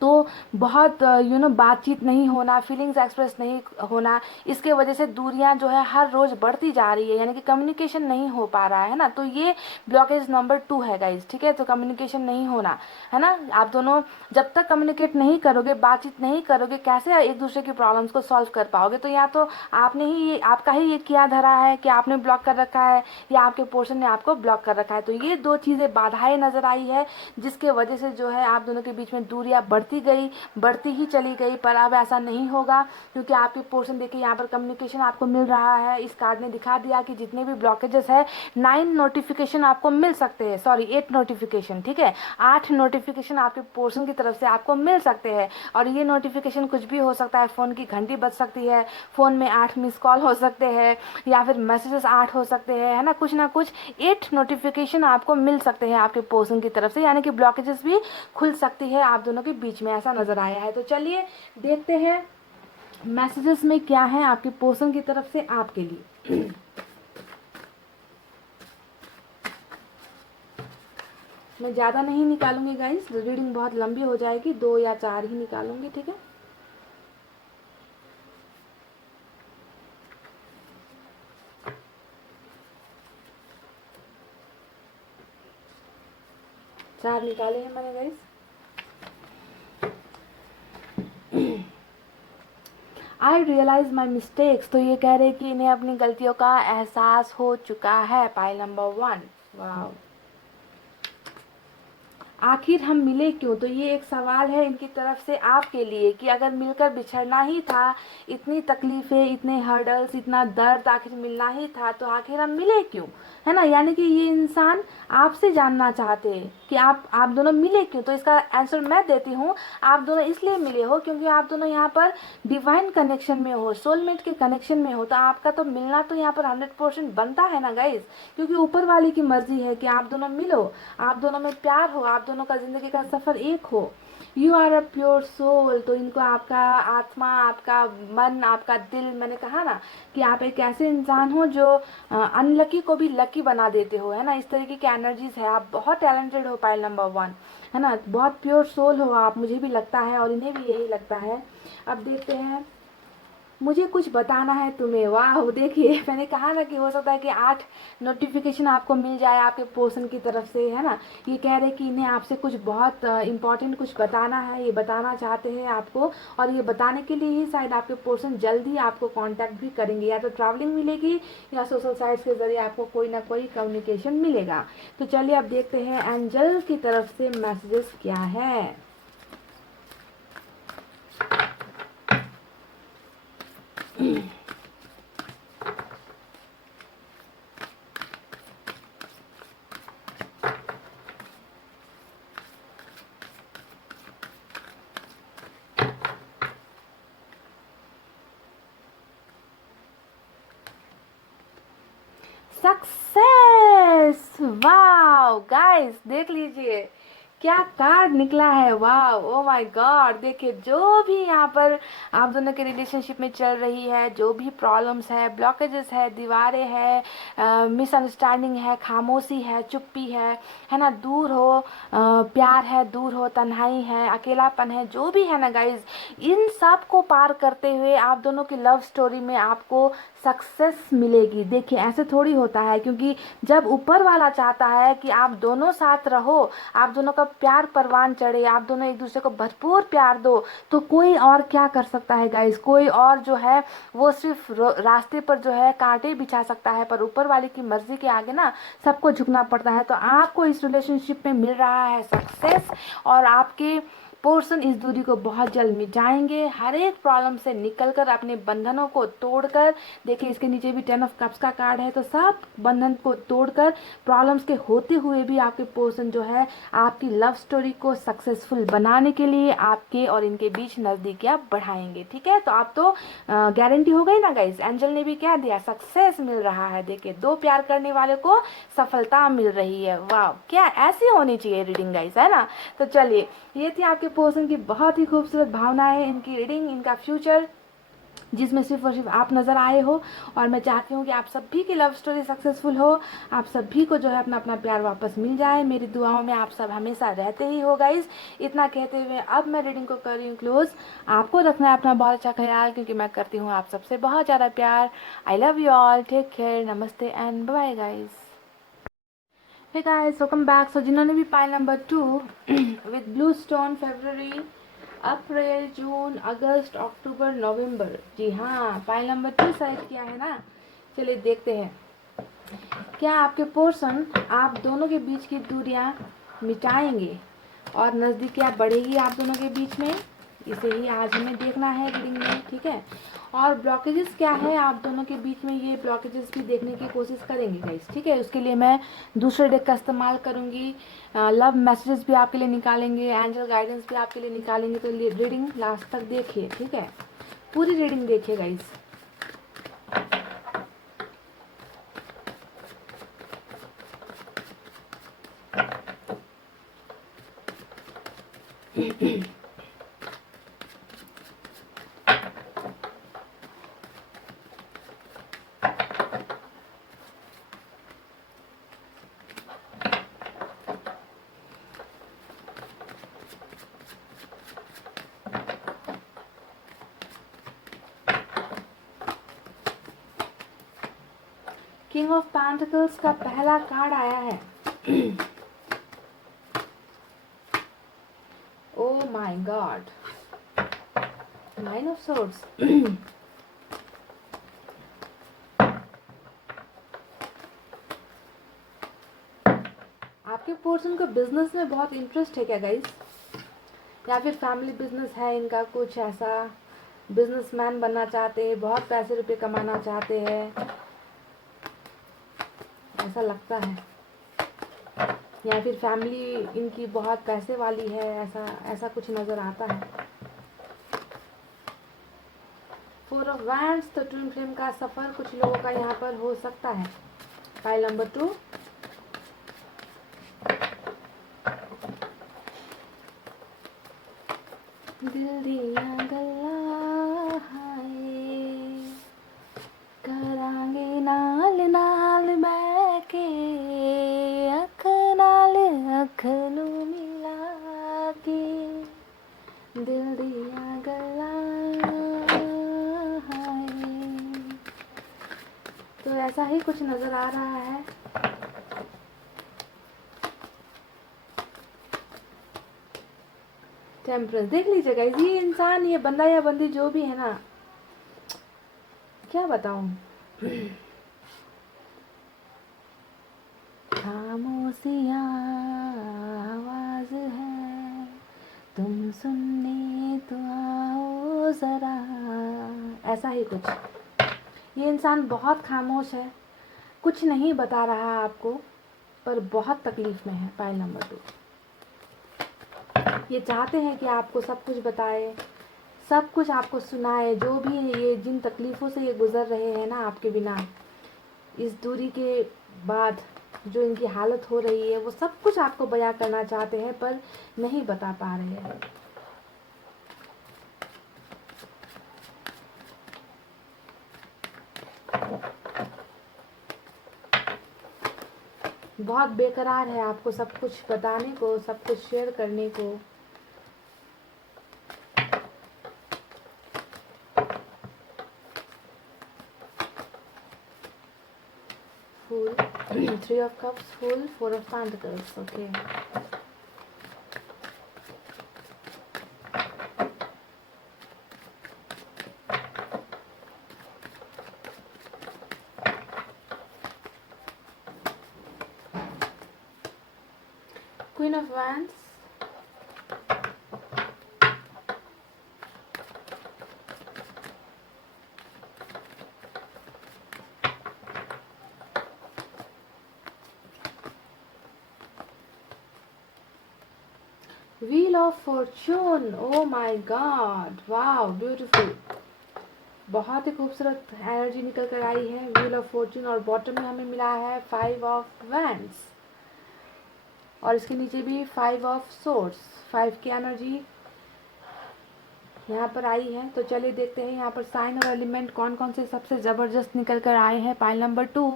तो बहुत बातचीत नहीं होना, फीलिंग्स एक्सप्रेस नहीं होना, इसके वजह से दूरियां जो है हर रोज बढ़ती जा रही है, यानी कि कम्युनिकेशन नहीं हो पा रहा है ना। तो ये ब्लॉकेज नंबर 2 है गाइज, ठीक है। तो कम्युनिकेशन नहीं होना, है ना, आप दोनों जब तक कम्युनिकेट नहीं करोगे, बातचीत नहीं करोगे, कैसे एक दूसरे की प्रॉब्लम्स को सॉल्व कर पाओगे। तो या तो आपने ही ये, आपका ही ये किया धरा है कि आपने ब्लॉक कर रखा है, या आपके पोर्शन ने आपको ब्लॉक कर रखा है। तो ये दो चीजें बाधाएं नजर आई है, जिसके वजह से जो है आप दोनों के बीच में दूरियां बढ़ती गई, बढ़ती ही चली गई। पर अब ऐसा नहीं होगा, क्योंकि आपके पोर्शन देखिए यहाँ पर कम्युनिकेशन आपको मिल रहा है। इस कार्ड ने दिखा दिया कि जितने भी ब्लॉकेजेस है 9 नोटिफिकेशन आपको मिल सकते हैं, सॉरी 8 नोटिफिकेशन, ठीक है, 8 नोटिफिकेशन आपके पोर्शन की तरफ से आपको मिल सकते हैं। और ये नोटिफिकेशन कुछ भी हो सकता है, फोन की घंटी बज सकती है, फोन में 8 मिस कॉल हो सकते हैं, या फिर मैसेजेस 8 हो सकते हैं, है ना कुछ 8 नोटिफिकेशन आपको मिल सकते हैं आपके पोर्शन की तरफ से, यानी कि ब्लॉकेजेस भी खुल सकती है आप दोनों के बीच में, ऐसा नजर आया है। तो चलिए देखते हैं मैसेजेस में क्या है आपके पोर्शन की तरफ से आपके लिए। मैं ज़्यादा नहीं निकालूंगी गाइस, रीडिंग बहुत लंबी हो जाएगी, 2 या 4 ही निकालूंगी, ठीक है। चार निकाले हैं मैंने guys. I realise my mistakes, तो ये कह रहे कि इन्हें अपनी गलतियों का एहसास हो चुका है, पाइल नंबर 1। वाह। आखिर हम मिले क्यों? तो ये एक सवाल है इनकी तरफ से आपके लिए कि अगर मिलकर बिछड़ना ही था, इतनी तकलीफ़ें, इतने हर्डल्स, इतना दर्द आखिर मिलना ही था, तो आखिर हम मिले क्यों? है ना? यानी कि ये इंसान आपसे जानना चाहते हैं कि आप दोनों मिले क्यों? तो इसका आंसर मैं देती हूँ, आप दोनों इसलिए मिले हो क्योंकि आप दोनों यहाँ पर डिवाइन कनेक्शन में हो, सोलमेट के कनेक्शन में हो। तो आपका तो मिलना तो यहाँ पर 100% बनता है ना गाइज, क्योंकि ऊपर वाले की मर्जी है कि आप दोनों मिलो, आप दोनों में प्यार हो, आप दोनों का जिंदगी का सफर एक हो। You are a pure soul. तो इनको आपका आत्मा, आपका मन, आपका दिल, मैंने कहा ना कि आप एक ऐसे इंसान हो जो अनलकी को भी लकी बना देते हो, है ना? इस तरीके की एनर्जीज है, आप बहुत टैलेंटेड हो पाइल नंबर 1, है ना? बहुत प्योर सोल हो आप, मुझे भी लगता है और इन्हें भी यही लगता है। अब देखते हैं, मुझे कुछ बताना है तुम्हें। वाह, देखिए मैंने कहा ना कि हो सकता है कि 8 नोटिफिकेशन आपको मिल जाए आपके पर्सन की तरफ से, है ना? ये कह रहे कि इन्हें आपसे कुछ बहुत इंपॉर्टेंट कुछ बताना है, ये बताना चाहते हैं आपको, और ये बताने के लिए ही शायद आपके पर्सन जल्द ही आपको कांटेक्ट भी करेंगे, या तो ट्रैवलिंग मिलेगी या सोशल साइट्स के जरिए आपको कोई ना कोई कम्युनिकेशन मिलेगा। तो चलिए अब देखते हैं एंजल की तरफ से मैसेजेस क्या है। सक्सेस। वाओ गाइस, देख लीजिए क्या कार्ड निकला है। Wow, oh my God. देखिए, जो भी यहाँ पर आप दोनों के रिलेशनशिप में चल रही है, जो भी प्रॉब्लम्स है, ब्लॉकेजेस है, दीवारें है, मिसअंडरस्टैंडिंग है, खामोशी है, चुप्पी है ना? दूर हो प्यार है, दूर हो तन्हाई है, अकेलापन है, जो भी है ना गाइज, इन सब को पार करते हुए आप दोनों की लव स्टोरी में आपको सक्सेस मिलेगी। देखिए, ऐसे थोड़ी होता है, क्योंकि जब ऊपर वाला चाहता है कि आप दोनों साथ रहो, आप दोनों का प्यार परवान चढ़े, आप दोनों एक दूसरे को भरपूर प्यार दो, तो कोई और क्या कर सकता है गाइस? कोई और जो है वो सिर्फ रास्ते पर जो है कांटे बिछा सकता है, पर ऊपर वाले की मर्जी के आगे ना सबको झुकना पड़ता है। तो आपको इस रिलेशनशिप में मिल रहा है सक्सेस, और आपके पोर्शन इस दूरी को बहुत जल्द मिटाएंगे, हर एक प्रॉब्लम से निकलकर, अपने बंधनों को तोड़कर। देखिए, इसके नीचे भी 10 ऑफ कप्स का कार्ड है, तो सब बंधन को तोड़कर, प्रॉब्लम्स के होते हुए भी आपके पोर्शन जो है आपकी लव स्टोरी को सक्सेसफुल बनाने के लिए आपके और इनके बीच नजदीकियां बढ़ाएंगे। ठीक है, तो आप तो गारंटी हो गई ना गाइस, एंजल ने भी क्या दिया, सक्सेस मिल रहा है। देखिए, दो प्यार करने वाले को सफलता मिल रही है। वाह, क्या ऐसी होनी चाहिए रीडिंग गाइस, है ना? तो चलिए, ये थी आपके पर्सन की बहुत ही खूबसूरत भावनाएं, इनकी रीडिंग, इनका फ्यूचर, जिसमें सिर्फ और सिर्फ आप नज़र आए हो। और मैं चाहती हूँ कि आप सभी की लव स्टोरी सक्सेसफुल हो, आप सभी को जो है अपना अपना प्यार वापस मिल जाए। मेरी दुआओं में आप सब हमेशा रहते ही हो गाइज। इतना कहते हुए अब मैं रीडिंग को कर रही हूँ क्लोज। आपको रखना है अपना बहुत अच्छा ख्याल, क्योंकि मैं करती हूँ आप सबसे बहुत ज़्यादा प्यार। I love you all, take care, नमस्ते and bye guys. Hey guys, welcome back. So जिन्होंने भी pile number 2 with blue stone, फरवरी, अप्रैल, जून, अगस्त, अक्टूबर, नवंबर, जी हाँ, पाइल नंबर 2 सेलेक्ट किया है ना। चलिए देखते हैं, क्या आपके पोर्शन आप दोनों के बीच की दूरियां मिटाएंगे और नज़दीकियां बढ़ेगी आप दोनों के बीच में। इसे ही आज हमें देखना है रीडिंग में, ठीक है? और ब्लॉकेजेस क्या है आप दोनों के बीच में, ये ब्लॉकेजेस भी देखने की कोशिश करेंगे गाइस, ठीक है? उसके लिए मैं दूसरे डेक का इस्तेमाल करूंगी। लव मैसेजेस भी आपके लिए निकालेंगे, एंजल गाइडेंस भी आपके लिए निकालेंगे। तो रीडिंग लास्ट तक देखिए, ठीक है? पूरी रीडिंग देखिए गाइस। किंग ऑफ पेंटिकल्स का पहला कार्ड आया है। Oh my God, nine of swords. आपके आपके पर्सन को बिजनेस में बहुत इंटरेस्ट है क्या गाइस, या फिर फैमिली बिजनेस है इनका, कुछ ऐसा बिजनेसमैन बनना चाहते हैं, बहुत पैसे रुपए कमाना चाहते हैं, ऐसा लगता है, या फिर फैमिली इनकी बहुत पैसे वाली है, ऐसा ऐसा कुछ नज़र आता है। फोर ऑफ वैंड्स, तो ट्विन फ्लेम का सफ़र कुछ लोगों का यहाँ पर हो सकता है। पाइल नंबर 2, दिल दिया गल्ला हाय करांगे नाल नाल बैके अख नाल अख नू मिला के दिल दिया गल्ला हाय। तो ऐसा ही कुछ नज़र आ रहा है। टेम्परेंस देख लीजिए गाइस, ये इंसान, ये बंदा या बंदी जो भी है ना, क्या बताऊं, खामोशियाँ आवाज है, तुम सुनने तो आओ जरा, ऐसा ही कुछ। ये इंसान बहुत खामोश है, कुछ नहीं बता रहा आपको, पर बहुत तकलीफ में है। पाइल नंबर 2, ये चाहते हैं कि आपको सब कुछ बताए, सब कुछ आपको सुनाए, जो भी ये जिन तकलीफ़ों से ये गुज़र रहे हैं ना आपके बिना, इस दूरी के बाद जो इनकी हालत हो रही है, वो सब कुछ आपको बयां करना चाहते हैं पर नहीं बता पा रहे हैं। बहुत बेकरार है आपको सब कुछ बताने को, सब कुछ शेयर करने को। Fool, 3 of cups, Fool, 4 of pentacles. Okay. Queen of Wands, Wheel of Fortune. Oh my God, wow, beautiful. बहुत ही खूबसूरत एनर्जी निकल कर आई है व्हील ऑफ फॉर्चून, और बॉटम में हमें मिला है 5 ऑफ वैंड्स, और इसके नीचे भी 5 ऑफ सोर्ड्स। 5 की एनर्जी यहाँ पर आई है। तो चलिए देखते हैं यहाँ पर साइन और एलिमेंट कौन कौन से सबसे ज़बरदस्त निकल कर आए हैं। पाइल नंबर 2,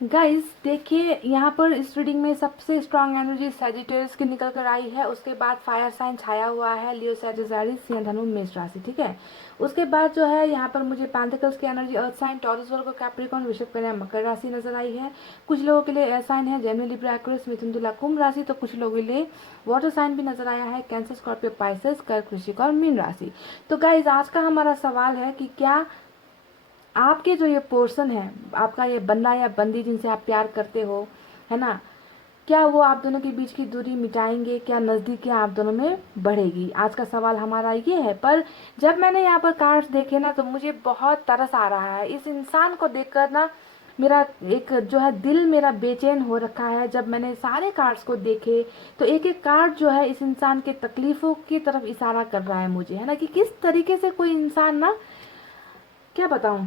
गाइस देखिए यहाँ पर इस रीडिंग में सबसे स्ट्रांग एनर्जी सैजिटेरियस की निकल कर आई है। उसके बाद फायर साइन छाया हुआ है, लियो, सैजिटेरियस, सिंह, धनु, मेष राशि, ठीक है। उसके बाद जो है यहाँ पर मुझे पेंटिकल्स की एनर्जी अर्थ साइन, टॉरस, वर्गो, कैप्रिकॉर्न, वृषभ, कन्या, मकर राशि नजर आई है। कुछ लोगों के लिए एयर साइन है, जेमिनी, लिब्रा, एक्वेरियस, मिथुन, तुला, कुंभ राशि। तो कुछ लोगों के लिए वाटर साइन भी नजर आया है, कैंसर, स्कॉर्पियो, पाइसेस, कर्क, वृश्चिक और मीन राशि। तो गाइज आज का हमारा सवाल है कि क्या आपके जो ये पर्सन है, आपका ये बंदा या बंदी जिनसे आप प्यार करते हो, है ना, क्या वो आप दोनों के बीच की दूरी मिटाएंगे, क्या नज़दीकियाँ आप दोनों में बढ़ेगी? आज का सवाल हमारा ये है। पर जब मैंने यहाँ पर कार्ड्स देखे ना, तो मुझे बहुत तरस आ रहा है इस इंसान को देखकर ना। मेरा एक जो है दिल मेरा बेचैन हो रखा है। जब मैंने सारे कार्ड्स को देखे तो एक एक कार्ड जो है इस इंसान के तकलीफ़ों की तरफ इशारा कर रहा है मुझे, है ना, कि किस तरीके से कोई इंसान ना, क्या बताऊँ,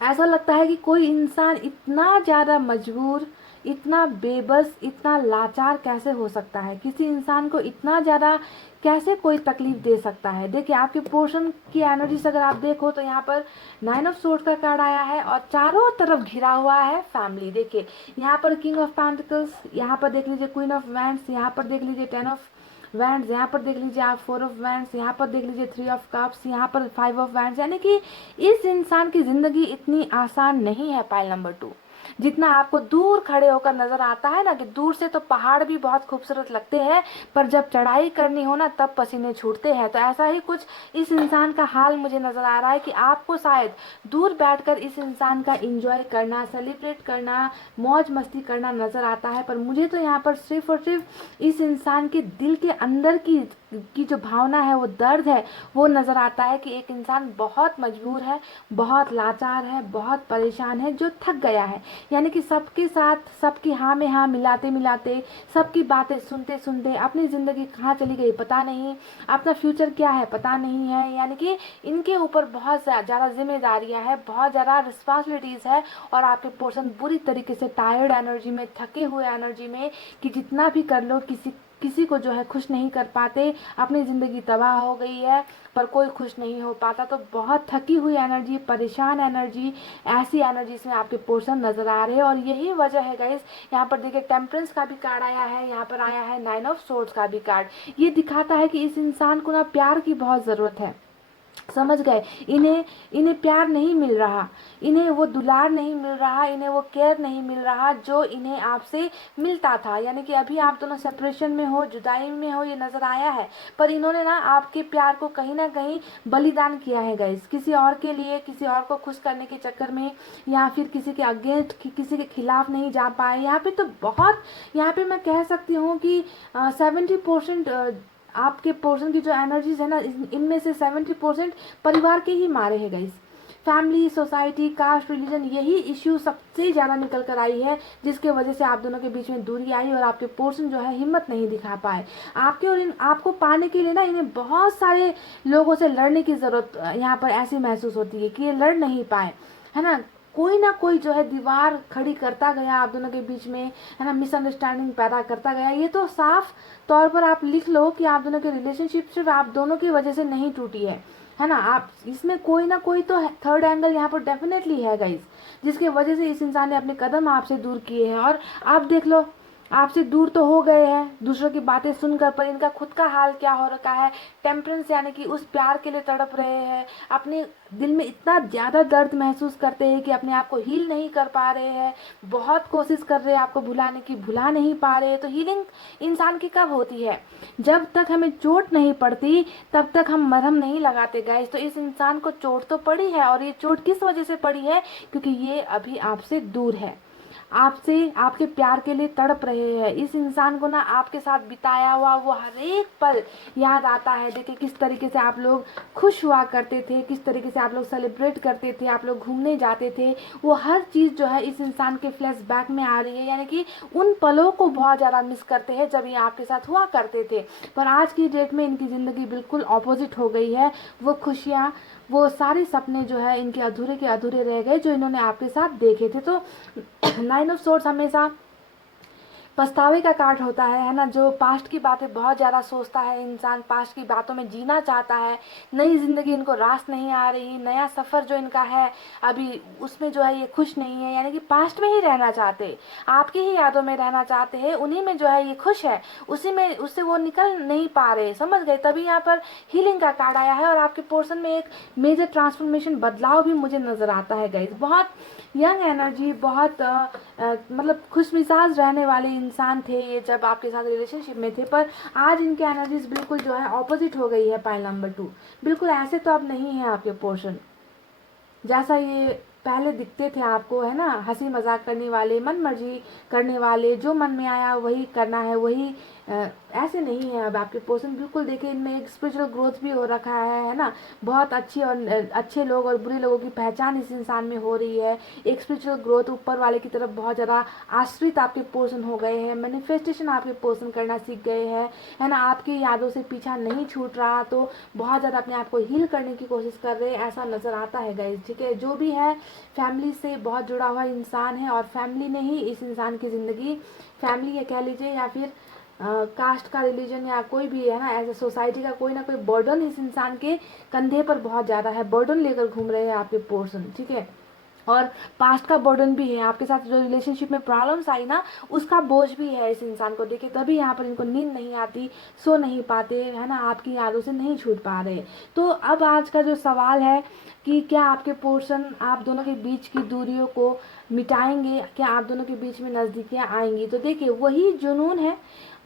ऐसा लगता है कि कोई इंसान इतना ज़्यादा मजबूर, इतना बेबस, इतना लाचार कैसे हो सकता है? किसी इंसान को इतना ज़्यादा कैसे कोई तकलीफ दे सकता है? देखिए आपके पोर्शन की एनर्जी से अगर आप देखो तो यहाँ पर 9 ऑफ सोर्ड का कार्ड आया है और चारों तरफ घिरा हुआ है फैमिली। देखिए यहाँ पर किंग ऑफ पेंटिकल्स, यहाँ पर देख लीजिए क्वीन ऑफ वैंड्स, यहाँ पर देख लीजिए 10 ऑफ वैंड्स, यहाँ पर देख लीजिए आप 4 ऑफ वैंड्स, यहाँ पर देख लीजिए 3 ऑफ कप्स, यहाँ पर 5 ऑफ वैंड्स। यानी कि इस इंसान की ज़िंदगी इतनी आसान नहीं है। पाइल नंबर 2, जितना आपको दूर खड़े होकर नजर आता है ना कि दूर से तो पहाड़ भी बहुत खूबसूरत लगते हैं, पर जब चढ़ाई करनी हो ना तब पसीने छूटते हैं। तो ऐसा ही कुछ इस इंसान का हाल मुझे नजर आ रहा है कि आपको शायद दूर बैठकर इस इंसान का एंजॉय करना, सेलिब्रेट करना, मौज मस्ती करना नजर आता है, पर मुझे तो यहाँ पर सिर्फ और सिर्फ इस इंसान के दिल के अंदर की जो भावना है, वो दर्द है, वो नजर आता है कि एक इंसान बहुत मजबूर है, बहुत लाचार है, बहुत परेशान है, जो थक गया है। यानी कि सबके साथ सबकी हाँ में हाँ मिलाते मिलाते, सबकी बातें सुनते सुनते अपनी ज़िंदगी कहाँ चली गई पता नहीं, अपना फ्यूचर क्या है पता नहीं है। यानी कि इनके ऊपर बहुत ज़्यादा जिम्मेदारियां है, बहुत ज़्यादा रिस्पॉन्सिबिलिटीज़ है, और आपके पर्सन बुरी तरीके से टायर्ड एनर्जी में, थके हुए एनर्जी में, कि जितना भी कर लो किसी किसी को जो है खुश नहीं कर पाते। अपनी ज़िंदगी तबाह हो गई है पर कोई खुश नहीं हो पाता। तो बहुत थकी हुई एनर्जी, परेशान एनर्जी, ऐसी एनर्जीज में आपके पोर्शन नजर आ रहे हैं। और यही वजह है गाइस, यहाँ पर देखिए टेम्परेंस का भी कार्ड आया है, यहाँ पर आया है 9 ऑफ सोर्ड्स का भी कार्ड। ये दिखाता है कि इस इंसान को ना प्यार की बहुत ज़रूरत है। समझ गए, इन्हें इन्हें प्यार नहीं मिल रहा, इन्हें वो दुलार नहीं मिल रहा, इन्हें वो केयर नहीं मिल रहा जो इन्हें आपसे मिलता था। यानी कि अभी आप दोनों सेपरेशन में हो, जुदाई में हो, ये नजर आया है। पर इन्होंने ना आपके प्यार को कहीं ना कहीं बलिदान किया है गाइस, किसी और के लिए, किसी और को खुश करने के चक्कर में, या फिर किसी के अगेंस्ट, किसी के खिलाफ नहीं जा पाए। यहाँ पे तो बहुत, यहाँ पे मैं कह सकती हूँ कि 70% आपके पोर्शन की जो एनर्जीज है ना, इनमें से 70% परिवार के ही मारे हैं guys. Family, society, caste, religion, यही इश्यू सबसे ज़्यादा निकल कर आई है, जिसके वजह से आप दोनों के बीच में दूरी आई और आपके पोर्शन जो है हिम्मत नहीं दिखा पाए। आपके और इन आपको पाने के लिए ना इन्हें बहुत सारे लोगों से लड़ने की ज़रूरत यहाँ पर ऐसी महसूस होती है कि ये लड़ नहीं पाए, है ना। कोई ना कोई जो है दीवार खड़ी करता गया आप दोनों के बीच में, है ना, मिसअंडरस्टैंडिंग पैदा करता गया। ये तो साफ तौर पर आप लिख लो कि आप दोनों की रिलेशनशिप सिर्फ आप दोनों की वजह से नहीं टूटी है ना। आप इसमें कोई ना कोई तो थर्ड एंगल यहाँ पर डेफिनेटली है गाइस, जिसके वजह से इस इंसान ने अपने कदम आपसे दूर किए हैं। और आप देख लो, आपसे दूर तो हो गए हैं दूसरों की बातें सुनकर, पर इनका खुद का हाल क्या हो रखा है। टेम्परेंस यानी कि उस प्यार के लिए तड़प रहे हैं, अपने दिल में इतना ज़्यादा दर्द महसूस करते हैं कि अपने आप को हील नहीं कर पा रहे हैं। बहुत कोशिश कर रहे हैं आपको भुलाने की, भुला नहीं पा रहे। तो हीलिंग इंसान की कब होती है? जब तक हमें चोट नहीं पड़ती तब तक हम मरहम नहीं लगाते गाइस। तो इस इंसान को चोट तो पड़ी है, और ये चोट किस वजह से पड़ी है? क्योंकि ये अभी आपसे दूर है, आपसे, आपके प्यार के लिए तड़प रहे हैं। इस इंसान को ना आपके साथ बिताया हुआ वो हर एक पल याद आता है। देखिए किस तरीके से आप लोग खुश हुआ करते थे, किस तरीके से आप लोग सेलिब्रेट करते थे, आप लोग घूमने जाते थे, वो हर चीज़ जो है इस इंसान के फ्लैशबैक में आ रही है। यानी कि उन पलों को बहुत ज़्यादा मिस करते हैं जब ये आपके साथ हुआ करते थे। पर आज की डेट में इनकी ज़िंदगी बिल्कुल ऑपोजिट हो गई है। वो खुशियाँ, वो सारे सपने जो है इनके अधूरे के अधूरे रह गए जो इन्होंने आपके साथ देखे थे। तो 9 ऑफ सोर्ड्स हमेशा पछतावे का कार्ड होता है ना। जो पास्ट की बातें बहुत ज़्यादा सोचता है इंसान, पास्ट की बातों में जीना चाहता है, नई ज़िंदगी इनको रास नहीं आ रही, नया सफ़र जो इनका है अभी उसमें जो है ये खुश नहीं है। यानी कि पास्ट में ही रहना चाहते, आपकी ही यादों में रहना चाहते हैं, उन्हीं में जो है ये खुश है, उसी में, उससे वो निकल नहीं पा रहे। समझ गए? तभी यहाँ पर हीलिंग का कार्ड आया है। और आपके पोर्शन में एक मेजर ट्रांसफॉर्मेशन, बदलाव भी मुझे नज़र आता है गाइज। बहुत यंग एनर्जी, बहुत मतलब खुश मिजाज रहने वाले इंसान थे ये जब आपके साथ रिलेशनशिप में थे, पर आज इनके एनर्जीज बिल्कुल जो है ऑपोजिट हो गई है। पाइल नंबर 2, बिल्कुल ऐसे तो अब नहीं है आपके पोर्शन जैसा ये पहले दिखते थे आपको, है ना। हंसी मजाक करने वाले, मन मर्जी करने वाले, जो मन में आया वही करना है, वही ऐसे नहीं है अब आपके पोर्शन। बिल्कुल देखिए इनमें एक स्पिरिचुअल ग्रोथ भी हो रखा है ना। बहुत अच्छी और अच्छे लोग और बुरे लोगों की पहचान इस इंसान में हो रही है। एक स्पिरिचुअल ग्रोथ, ऊपर वाले की तरफ बहुत ज़्यादा आश्रित आपके पोर्शन हो गए हैं, मैनिफेस्टेशन आपके पोर्शन करना सीख गए हैं, है ना। आपकी यादों से पीछा नहीं छूट रहा, तो बहुत ज़्यादा अपने आप को हील करने की कोशिश कर रहे हैं, ऐसा नज़र आता है गाइस। ठीक है, जो भी है फैमिली से बहुत जुड़ा हुआ इंसान है, और फैमिली ने ही इस इंसान की ज़िंदगी, फैमिली ये कह लीजिए या फिर कास्ट का, रिलीजन या कोई भी है ना, एज ए सोसाइटी का कोई ना कोई बर्डन इस इंसान के कंधे पर बहुत ज़्यादा है, बर्डन लेकर घूम रहे हैं आपके पोर्शन। ठीक है, और पास्ट का बर्डन भी है, आपके साथ जो रिलेशनशिप में प्रॉब्लम्स आई ना उसका बोझ भी है इस इंसान को। देखिए तभी यहाँ पर इनको नींद नहीं आती, सो नहीं पाते, है ना, आपकी यादों से नहीं छूट पा रहे। तो अब आज का जो सवाल है कि क्या आपके पोर्शन आप दोनों के बीच की दूरियों को मिटाएंगे, क्या आप दोनों के बीच में नज़दीकियाँ आएंगी। तो देखिए वही जुनून है,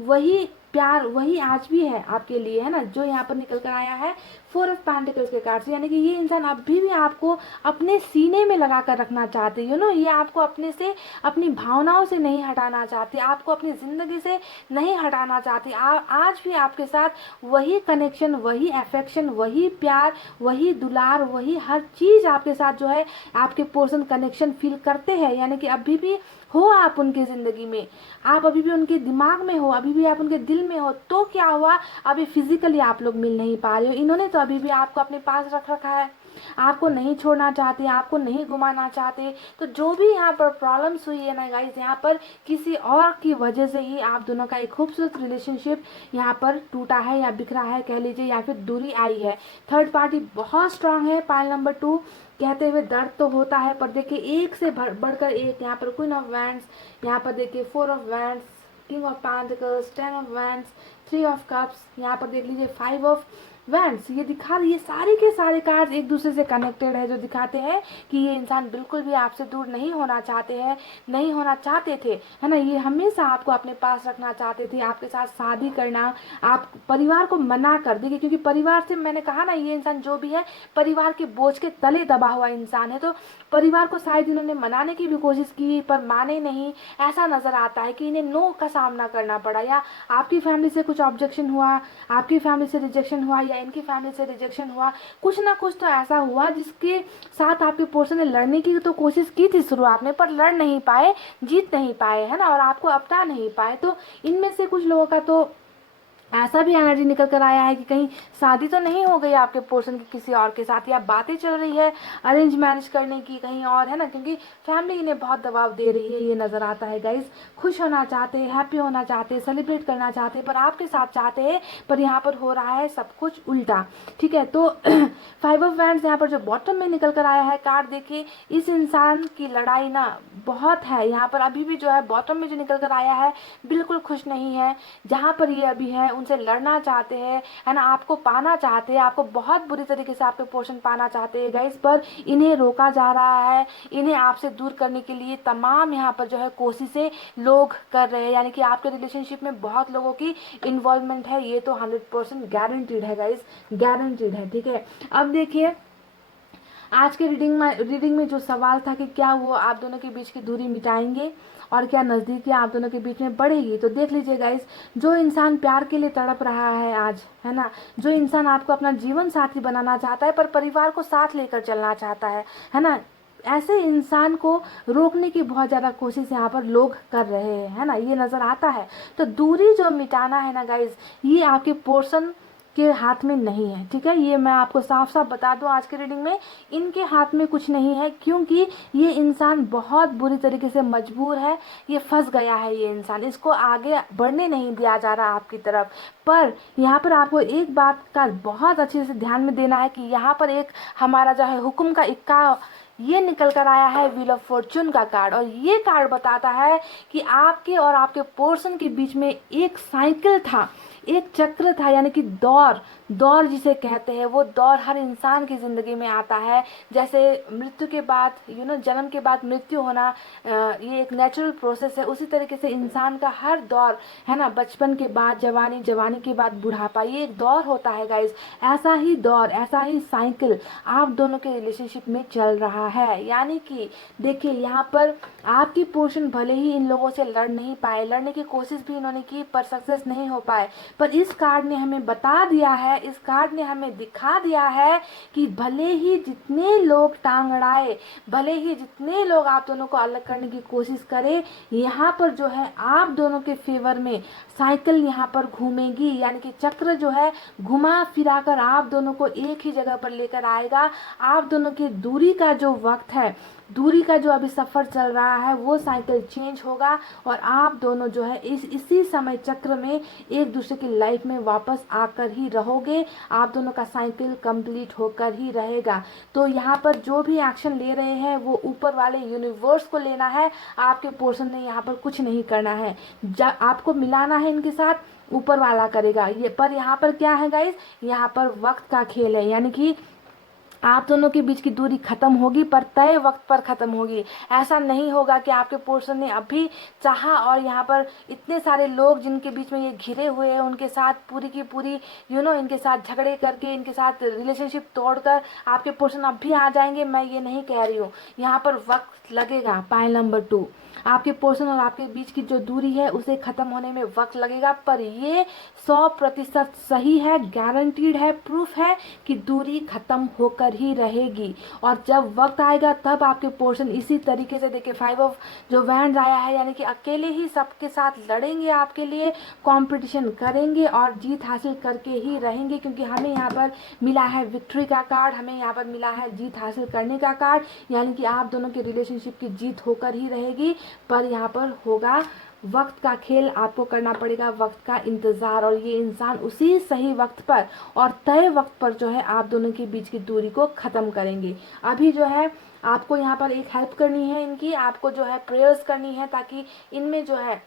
वही प्यार, वही आज भी है आपके लिए, है ना, जो यहाँ पर निकल कर आया है 4 ऑफ पेंटिकल्स के कार्ड से। यानी कि ये इंसान अभी भी आपको अपने सीने में लगा कर रखना चाहते, ये आपको अपने से, अपनी भावनाओं से नहीं हटाना चाहते, आपको अपनी ज़िंदगी से नहीं हटाना चाहते। आज भी आपके साथ वही कनेक्शन, वही अफेक्शन, वही प्यार, वही दुलार, वही हर चीज़ आपके साथ जो है आपके पर्सन कनेक्शन फील करते हैं। यानी कि अभी भी हो आप उनकी ज़िंदगी में, आप अभी भी उनके दिमाग में हो, अभी भी आप उनके दिल में हो। तो क्या हुआ, अभी फिजिकली आप लोग मिल नहीं पा रहे हो, इन्होंने तो अभी भी आपको अपने पास रख रखा है, आपको नहीं छोड़ना चाहते, आपको नहीं घुमाना चाहते। तो जो भी यहाँ पर प्रॉब्लम्स हुई है ना गाइस, यहाँ पर किसी और की वजह से ही आप दोनों का एक खूबसूरत रिलेशनशिप यहाँ पर टूटा है या बिखरा है कह लीजिए, या फिर दूरी आई है। थर्ड पार्टी बहुत स्ट्रांग है, पाइल नंबर 2 कहते हुए दर्द तो होता है, पर देखिए एक से बढ़कर एक, यहाँ पर क्वीन ऑफ वैंड्स, यहाँ पर देखिए 4 of wands, king of pentacles, 10 of wands, 3 of cups, यहाँ पर देख लीजिए 5 ऑफ वैंड्स। ये दिखा, ये सारे के सारे कार्ड्स एक दूसरे से कनेक्टेड है, जो दिखाते हैं कि ये इंसान बिल्कुल भी आपसे दूर नहीं होना चाहते हैं, नहीं होना चाहते थे, है ना। ये हमेशा आपको अपने पास रखना चाहते थे, आपके साथ शादी करना, आप परिवार को मना कर देंगे, क्योंकि परिवार से मैंने कहा ना, ये इंसान जो भी है परिवार के बोझ के तले दबा हुआ इंसान है। तो परिवार को शायद इन्होंने मनाने की भी कोशिश की पर माने नहीं। ऐसा नजर आता है कि इन्हें नो का सामना करना पड़ा, या आपकी फैमिली से कुछ ऑब्जेक्शन हुआ, आपकी फैमिली से रिजेक्शन हुआ, या इनकी फैमिली से रिजेक्शन हुआ, कुछ ना कुछ तो ऐसा हुआ जिसके साथ आपके पर्सन ने लड़ने की तो कोशिश की थी शुरुआत में, पर लड़ नहीं पाए, जीत नहीं पाए, है ना, और आपको अपना नहीं पाए। तो इनमें से कुछ लोगों का तो ऐसा भी एनर्जी निकल कर आया है कि कहीं शादी तो नहीं हो गई आपके पोर्शन की किसी और के साथ, या बातें चल रही है अरेंज मैरिज करने की कहीं और, है ना, क्योंकि फैमिली इन्हें बहुत दबाव दे रही है, ये नज़र आता है गाइस। खुश होना चाहते हैं, हैप्पी होना चाहते हैं, सेलिब्रेट करना चाहते हैं, पर आपके साथ चाहते हैं, पर यहाँ पर हो रहा है सब कुछ उल्टा। ठीक है, तो 5 ऑफ वैंड्स यहाँ पर जो बॉटम में निकल कर आया है कार्ड, देखिए इस इंसान की लड़ाई ना बहुत है यहाँ पर, अभी भी जो है बॉटम में जो निकल कर आया है बिल्कुल खुश नहीं है। जहाँ पर ये अभी है उनसे लड़ना चाहते हैं, है ना, आपको पाना चाहते हैं, आपको बहुत बुरी तरीके से आपके पोर्शन पाना चाहते हैं गाइस, पर इन्हें रोका जा रहा है। इन्हें आपसे दूर करने के लिए तमाम यहाँ पर जो है कोशिशें लोग कर रहे हैं, यानी कि आपके रिलेशनशिप में बहुत लोगों की इन्वॉल्वमेंट है, ये तो 100% गारंटीड है गाइस, गारंटीड है। ठीक है, अब देखिए आज के रीडिंग में जो सवाल था कि क्या वो आप दोनों के बीच की दूरी मिटाएंगे और क्या नज़दीकी आप दोनों के बीच में बढ़ेगी। तो देख लीजिए गाइस, जो इंसान प्यार के लिए तड़प रहा है आज, है ना, जो इंसान आपको अपना जीवन साथी बनाना चाहता है पर परिवार को साथ लेकर चलना चाहता है ना, ऐसे इंसान को रोकने की बहुत ज़्यादा कोशिश यहाँ पर लोग कर रहे हैं, है ना, ये नज़र आता है। तो दूरी जो मिटाना है ना गाइज, ये आपके पोर्शन के हाथ में नहीं है। ठीक है, ये मैं आपको साफ साफ बता दूं आज के रीडिंग में, इनके हाथ में कुछ नहीं है, क्योंकि ये इंसान बहुत बुरी तरीके से मजबूर है, ये फंस गया है, ये इंसान, इसको आगे बढ़ने नहीं दिया जा रहा आपकी तरफ। पर यहाँ पर आपको एक बात का बहुत अच्छे से ध्यान में देना है कि यहाँ पर एक हमारा जो है हुक्म का इक्का ये निकल कर आया है, व्हील ऑफ फॉर्चून का कार्ड, और ये कार्ड बताता है कि आपके और आपके पर्सन के बीच में एक साइकिल था, एक चक्र था, यानी कि दौर, दौर जिसे कहते हैं, वो दौर हर इंसान की ज़िंदगी में आता है। जैसे मृत्यु के बाद जन्म के बाद मृत्यु होना, ये एक नेचुरल प्रोसेस है, उसी तरीके से इंसान का हर दौर, है ना, बचपन के बाद जवानी, जवानी के बाद बुढ़ापा, ये एक दौर होता है गाइज। ऐसा ही दौर, ऐसा ही साइकिल आप दोनों के रिलेशनशिप में चल रहा है। यानी कि देखिए यहाँ पर आपकी पोर्शन भले ही इन लोगों से लड़ नहीं पाए, लड़ने की कोशिश भी इन्होंने की पर सक्सेस नहीं हो पाए, पर इस कार्ड ने हमें बता दिया है, इस कार्ड ने हमें दिखा दिया है कि भले ही जितने लोग टांग अड़ाए, भले ही जितने लोग आप दोनों को अलग करने की कोशिश करें, यहाँ पर जो है आप दोनों के फेवर में साइकिल यहाँ पर घूमेगी, यानी कि चक्र जो है घुमा फिरा कर आप दोनों को एक ही जगह पर लेकर आएगा। आप दोनों की दूरी का जो वक्त है, दूरी का जो अभी सफ़र चल रहा है, वो साइकिल चेंज होगा और आप दोनों जो है इसी समय चक्र में एक दूसरे की लाइफ में वापस आकर ही रहोगे। आप दोनों का साइकिल कंप्लीट होकर ही रहेगा। तो यहाँ पर जो भी एक्शन ले रहे हैं वो ऊपर वाले यूनिवर्स को लेना है, आपके पोर्शन ने यहाँ पर कुछ नहीं करना है। आपको मिलाना है इनके साथ, ऊपर वाला करेगा ये। पर यहाँ पर क्या है गाइस, यहाँ पर वक्त का खेल है, यानी कि आप दोनों के बीच की दूरी खत्म होगी पर तय वक्त पर खत्म होगी। ऐसा नहीं होगा कि आपके पोर्शन ने अभी चाहा और यहाँ पर इतने सारे लोग जिनके बीच में ये घिरे हुए हैं उनके साथ पूरी की पूरी इनके साथ झगड़े करके, इनके साथ रिलेशनशिप तोड़कर आपके पोर्शन अभी आ जाएंगे। मैं ये नहीं कह रही हूँ, यहाँ पर वक्त लगेगा। पॉइंट नंबर 2, आपके पोर्शन और आपके बीच की जो दूरी है उसे खत्म होने में वक्त लगेगा, पर ये 100% सही है, गारंटीड है, प्रूफ है कि दूरी खत्म होकर ही रहेगी। और जब वक्त आएगा तब आपके पोर्शन इसी तरीके से, देखिए 5 ऑफ जो वैंड्स आया है, यानी कि अकेले ही सबके साथ लड़ेंगे, आपके लिए कंपटीशन करेंगे और जीत हासिल करके ही रहेंगे। क्योंकि हमें यहाँ पर मिला है विक्ट्री का कार्ड, हमें यहाँ पर मिला है जीत हासिल करने का कार्ड, यानी कि आप दोनों के रिलेशनशिप की जीत होकर ही रहेगी। पर यहाँ पर होगा वक्त का खेल, आपको करना पड़ेगा वक्त का इंतज़ार, और ये इंसान उसी सही वक्त पर और तय वक्त पर जो है आप दोनों के बीच की दूरी को ख़त्म करेंगे। अभी जो है आपको यहाँ पर एक हेल्प करनी है इनकी, आपको जो है प्रेयर्स करनी है ताकि इनमें जो है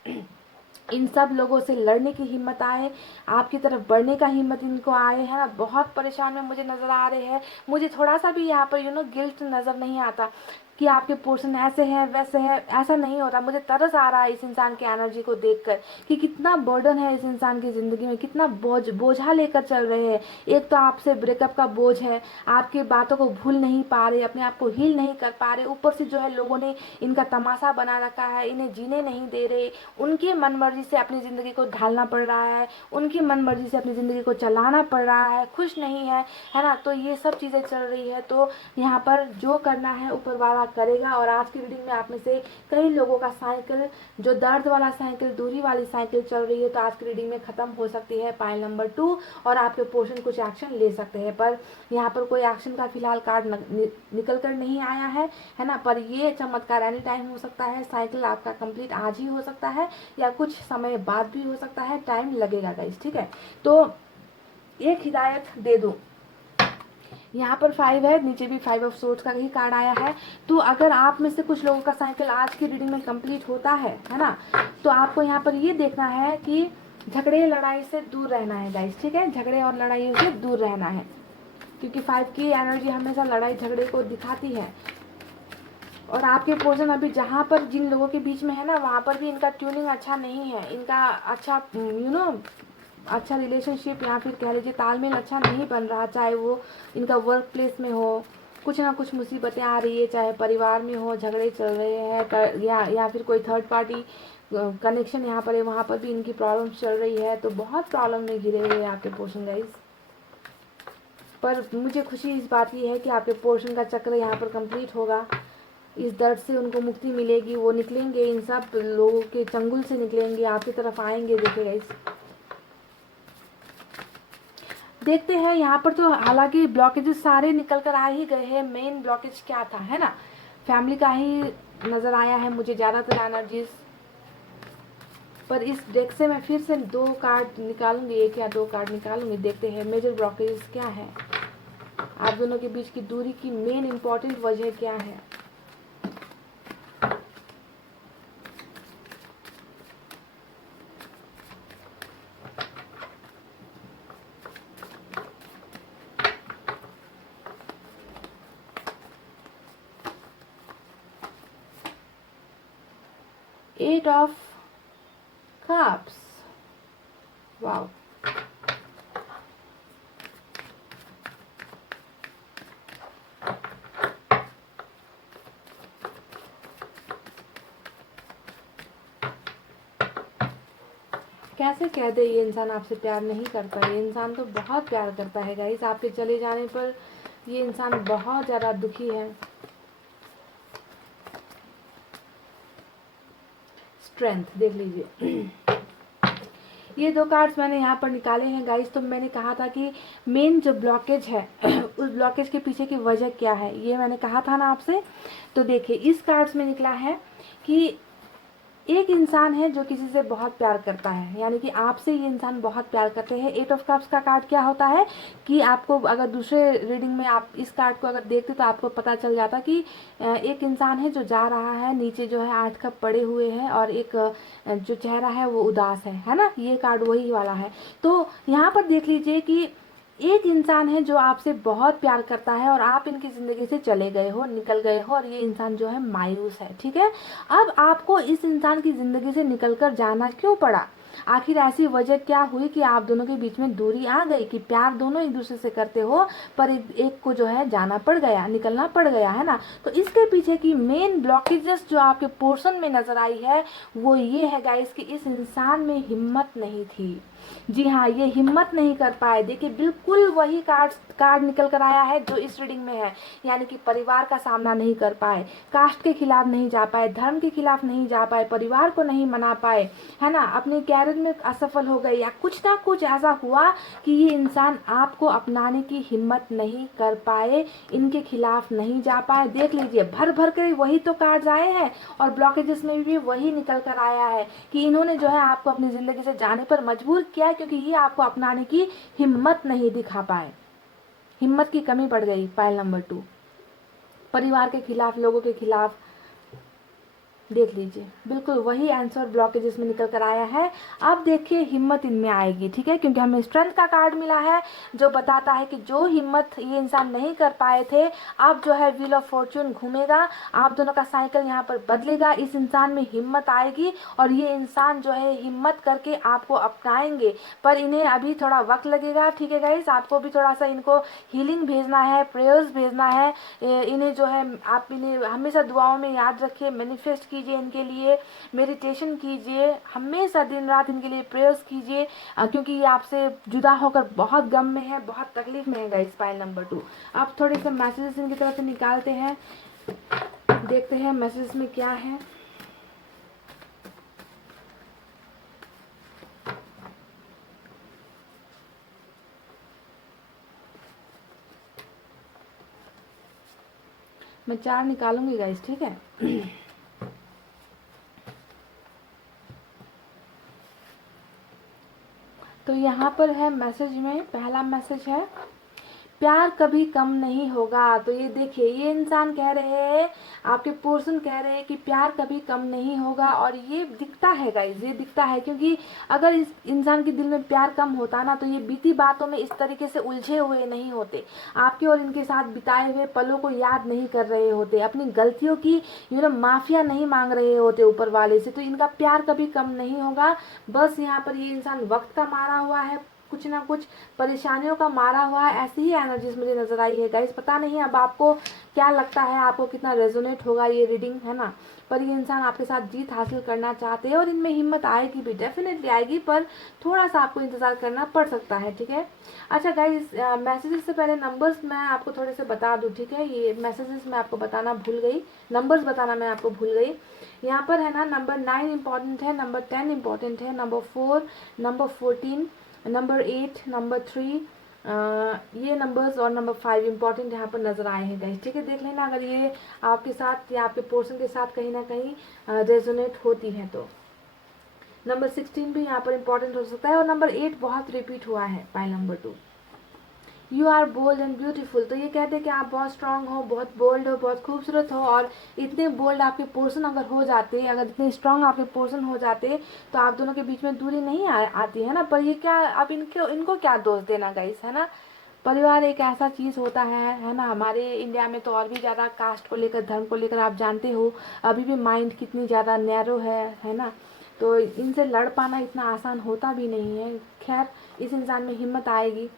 इन सब लोगों से लड़ने की हिम्मत आए, आपकी तरफ बढ़ने का हिम्मत इनको आए, है ना। बहुत परेशान में मुझे नज़र आ रहे हैं, मुझे थोड़ा सा भी यहाँ पर गिल्ट नज़र नहीं आता कि आपके पोर्शन ऐसे हैं वैसे है, ऐसा नहीं होता। मुझे तरस आ रहा है इस इंसान की एनर्जी को देखकर कि कितना बर्डन है इस इंसान की ज़िंदगी में, कितना बोझा लेकर चल रहे हैं। एक तो आपसे ब्रेकअप का बोझ है, आपकी बातों को भूल नहीं पा रहे, अपने आप को हील नहीं कर पा रहे, ऊपर से जो है लोगों ने इनका तमाशा बना रखा है, इन्हें जीने नहीं दे रहे, उनकी मनमर्जी से अपनी ज़िंदगी को ढालना पड़ रहा है, उनकी मनमर्जी से अपनी ज़िंदगी को चलाना पड़ रहा है, खुश नहीं है, है ना। तो ये सब चीज़ें चल रही है। तो यहाँ पर जो करना है ऊपर वाला करेगा। और आज की रीडिंग में आप में से कई लोगों का साइकिल, जो दर्द वाला साइकिल, दूरी वाली साइकिल चल रही है, तो आज की रीडिंग में ख़त्म हो सकती है पाइल नंबर 2 और आपके पोर्शन कुछ एक्शन ले सकते हैं। पर यहाँ पर कोई एक्शन का फिलहाल कार्ड निकल कर नहीं आया है ना। पर ये चमत्कार एनी टाइम हो सकता है, साइकिल आपका कंप्लीट आज ही हो सकता है या कुछ समय बाद भी हो सकता है, टाइम लगेगा गाइस, ठीक है। तो एक हिदायत दे दूँ, यहाँ पर 5 है, नीचे भी 5 ऑफ सोर्ड्स का ही कार्ड आया है। तो अगर आप में से कुछ लोगों का साइकिल आज की रीडिंग में कंप्लीट होता है ना, तो आपको यहाँ पर ये देखना है कि झगड़े लड़ाई से दूर रहना है गाइस, ठीक है। झगड़े और लड़ाई से दूर रहना है, क्योंकि 5 की एनर्जी हमेशा लड़ाई झगड़े को दिखाती है। और आपके पोर्शन अभी जहाँ पर जिन लोगों के बीच में है ना, वहाँ पर भी इनका ट्यूनिंग अच्छा नहीं है, इनका अच्छा अच्छा रिलेशनशिप या फिर कह लीजिए तालमेल अच्छा नहीं बन रहा। चाहे वो इनका वर्क प्लेस में हो, कुछ ना कुछ मुसीबतें आ रही है, चाहे परिवार में हो, झगड़े चल रहे हैं, या फिर कोई थर्ड पार्टी कनेक्शन यहाँ पर है, वहाँ पर भी इनकी प्रॉब्लम चल रही है। तो बहुत प्रॉब्लम में घिरे हुए हैं आपके पोर्शन गाइस। पर मुझे खुशी इस बात की है कि आपके पोर्शन का चक्र यहाँ पर कंप्लीट होगा, इस दर्द से उनको मुक्ति मिलेगी, वो निकलेंगे, इन सब लोगों के चंगुल से निकलेंगे, आपकी तरफ आएंगे। देखिए गाइस, देखते हैं यहाँ पर। तो हालांकि ब्लॉकेजेस सारे निकल कर आ ही गए हैं। मेन ब्लॉकेज क्या था, है ना, फैमिली का ही नज़र आया है मुझे ज़्यादातर एनर्जीज। पर इस डेक से मैं फिर से 2 कार्ड निकालूंगी, 1 या 2 कार्ड निकालूंगी। देखते हैं मेजर ब्लॉकेजेस क्या है, आप दोनों के बीच की दूरी की मेन इम्पॉर्टेंट वजह क्या है। Eight of Cups. Wow. कैसे कह दे ये इंसान आपसे प्यार नहीं करता। ये इंसान तो बहुत प्यार करता है गाइस। आपके चले जाने पर ये इंसान बहुत ज़्यादा दुखी है। स्ट्रेंथ देख लीजिए। ये 2 कार्ड्स मैंने यहाँ पर निकाले हैं गाइस। तो मैंने कहा था कि मेन जो ब्लॉकेज है उस ब्लॉकेज के पीछे की वजह क्या है, ये मैंने कहा था ना आपसे। तो देखिए इस कार्ड्स में निकला है कि एक इंसान है जो किसी से बहुत प्यार करता है, यानी कि आपसे ये इंसान बहुत प्यार करते हैं। 8 ऑफ कप्स का कार्ड क्या होता है कि आपको अगर दूसरे रीडिंग में आप इस कार्ड को अगर देखते तो आपको पता चल जाता कि एक इंसान है जो जा रहा है, नीचे जो है 8 कप पड़े हुए हैं और एक जो चेहरा है वो उदास है ना। ये कार्ड वही वाला है। तो यहाँ पर देख लीजिए कि एक इंसान है जो आपसे बहुत प्यार करता है और आप इनकी ज़िंदगी से चले गए हो, निकल गए हो, और ये इंसान जो है मायूस है, ठीक है। अब आपको इस इंसान की ज़िंदगी से निकलकर जाना क्यों पड़ा? आखिर ऐसी वजह क्या हुई कि आप दोनों के बीच में दूरी आ गई, कि प्यार दोनों एक दूसरे से करते हो पर एक को जो है जाना पड़ गया, निकलना पड़ गया, है ना। तो इसके पीछे की मेन ब्लॉकेजेस जो आपके पोर्शन में नजर आई है वो ये है गाइस कि इस इंसान में हिम्मत नहीं थी। जी हाँ, ये हिम्मत नहीं कर पाए। देखिए बिल्कुल वही कार्ड निकल कर आया है जो इस रीडिंग में है, यानी कि परिवार का सामना नहीं कर पाए, कास्ट के खिलाफ नहीं जा पाए, धर्म के खिलाफ नहीं जा पाए, परिवार को नहीं मना पाए, है ना, अपने कैरियर में असफल हो गए, या कुछ ना कुछ ऐसा हुआ कि ये इंसान आपको अपनाने की हिम्मत नहीं कर पाए, इनके खिलाफ नहीं जा पाए। देख लीजिए भर भर के वही तो कार्ड आए हैं और ब्लॉकेजेस में भी वही निकल कर आया है कि इन्होंने जो है आपको अपनी जिंदगी से जाने पर मजबूर किया, क्योंकि ये आपको अपनाने की हिम्मत नहीं दिखा पाए। हिम्मत की कमी पड़ गई। पाइल नंबर 2, परिवार के खिलाफ, लोगों के खिलाफ। देख लीजिए बिल्कुल वही आंसर ब्लॉकेजेस में निकल कर आया है। अब देखिए हिम्मत इनमें आएगी, ठीक है, क्योंकि हमें स्ट्रेंथ का कार्ड मिला है जो बताता है कि जो हिम्मत ये इंसान नहीं कर पाए थे, अब जो है व्हील ऑफ फॉर्चून घूमेगा, आप दोनों का साइकिल यहाँ पर बदलेगा, इस इंसान में हिम्मत आएगी और ये इंसान जो है हिम्मत करके आपको अपनाएंगे। पर इन्हें अभी थोड़ा वक्त लगेगा, ठीक है गाइस। आपको भी थोड़ा सा इनको हीलिंग भेजना है, प्रेयर्स भेजना है। इन्हें जो है आप इन्हें हमेशा दुआओं में याद रखिए, मैनिफेस्ट कीजिए इनके लिए, मेडिटेशन कीजिए, हमेशा दिन रात इनके लिए प्रेयर्स कीजिए, क्योंकि ये आपसे जुदा होकर बहुत गम में है, बहुत तकलीफ में है गाइस। पाइल नंबर 2, आप थोड़े से मैसेजेस इनकी तरफ से निकालते हैं, देखते हैं मैसेजेस में क्या है। मैं 4 निकालूंगी गाइस, ठीक है। तो यहाँ पर है मैसेज में, पहला मैसेज है प्यार कभी कम नहीं होगा। तो ये देखिए ये इंसान कह रहे हैं, आपके पर्सन कह रहे हैं कि प्यार कभी कम नहीं होगा। और ये दिखता है गाइस, ये दिखता है, क्योंकि अगर इस इंसान के दिल में प्यार कम होता ना तो ये बीती बातों में इस तरीके से उलझे हुए नहीं होते, आपके और इनके साथ बिताए हुए पलों को याद नहीं कर रहे होते, अपनी गलतियों की माफिया नहीं मांग रहे होते ऊपर वाले से। तो इनका प्यार कभी कम नहीं होगा। बस यहाँ पर ये इंसान वक्त का मारा हुआ है, कुछ ना कुछ परेशानियों का मारा हुआ है, ऐसी ही एनर्जीज मुझे नजर आई है गाइस। पता नहीं अब आपको क्या लगता है, आपको कितना रेजोनेट होगा ये रीडिंग, है ना। पर ये इंसान आपके साथ जीत हासिल करना चाहते हैं और इनमें हिम्मत आएगी भी, डेफिनेटली आएगी, पर थोड़ा सा आपको इंतजार करना पड़ सकता है, ठीक है। अच्छा गाइस, मैसेजेस से पहले नंबर्स मैं आपको थोड़े से बता दूं, ठीक है। ये मैसेजेस मैं आपको बताना भूल गई, नंबर्स बताना मैं आपको भूल गई। यहाँ पर है ना नंबर 9 इंपॉर्टेंट है, नंबर 10 इंपॉर्टेंट है, नंबर 4, नंबर 14, नंबर 8, नंबर 3, ये नंबर्स और नंबर 5 इंपॉर्टेंट यहाँ पर नजर आए हैं गाइस, ठीक है। देख लेना अगर ये आपके साथ या आपके पोर्शन के साथ कहीं ना कहीं रेजोनेट होती है तो। नंबर 16 भी यहाँ पर इंपॉर्टेंट हो सकता है और नंबर 8 बहुत रिपीट हुआ है। Pile number 2, you are bold and beautiful. तो ये कहते हैं कि आप बहुत स्ट्रांग हो, बहुत बोल्ड हो, बहुत खूबसूरत हो। और इतने बोल्ड आपके पोर्शन अगर हो जाते, अगर इतने स्ट्रांग आपके पोर्शन हो जाते तो आप दोनों के बीच में दूरी नहीं आती, है ना। पर ये क्या, आप इनको क्या दोष देना गाइस, है ना। परिवार एक ऐसा चीज़ होता है ना। हमारे इंडिया में तो और भी ज़्यादा कास्ट को लेकर, धर्म को लेकर आप जानते हो अभी भी माइंड कितनी ज़्यादा नैरो है ना। तो इनसे लड़ पाना इतना आसान होता भी नहीं है। खैर इस इंसान में हिम्मत आएगी,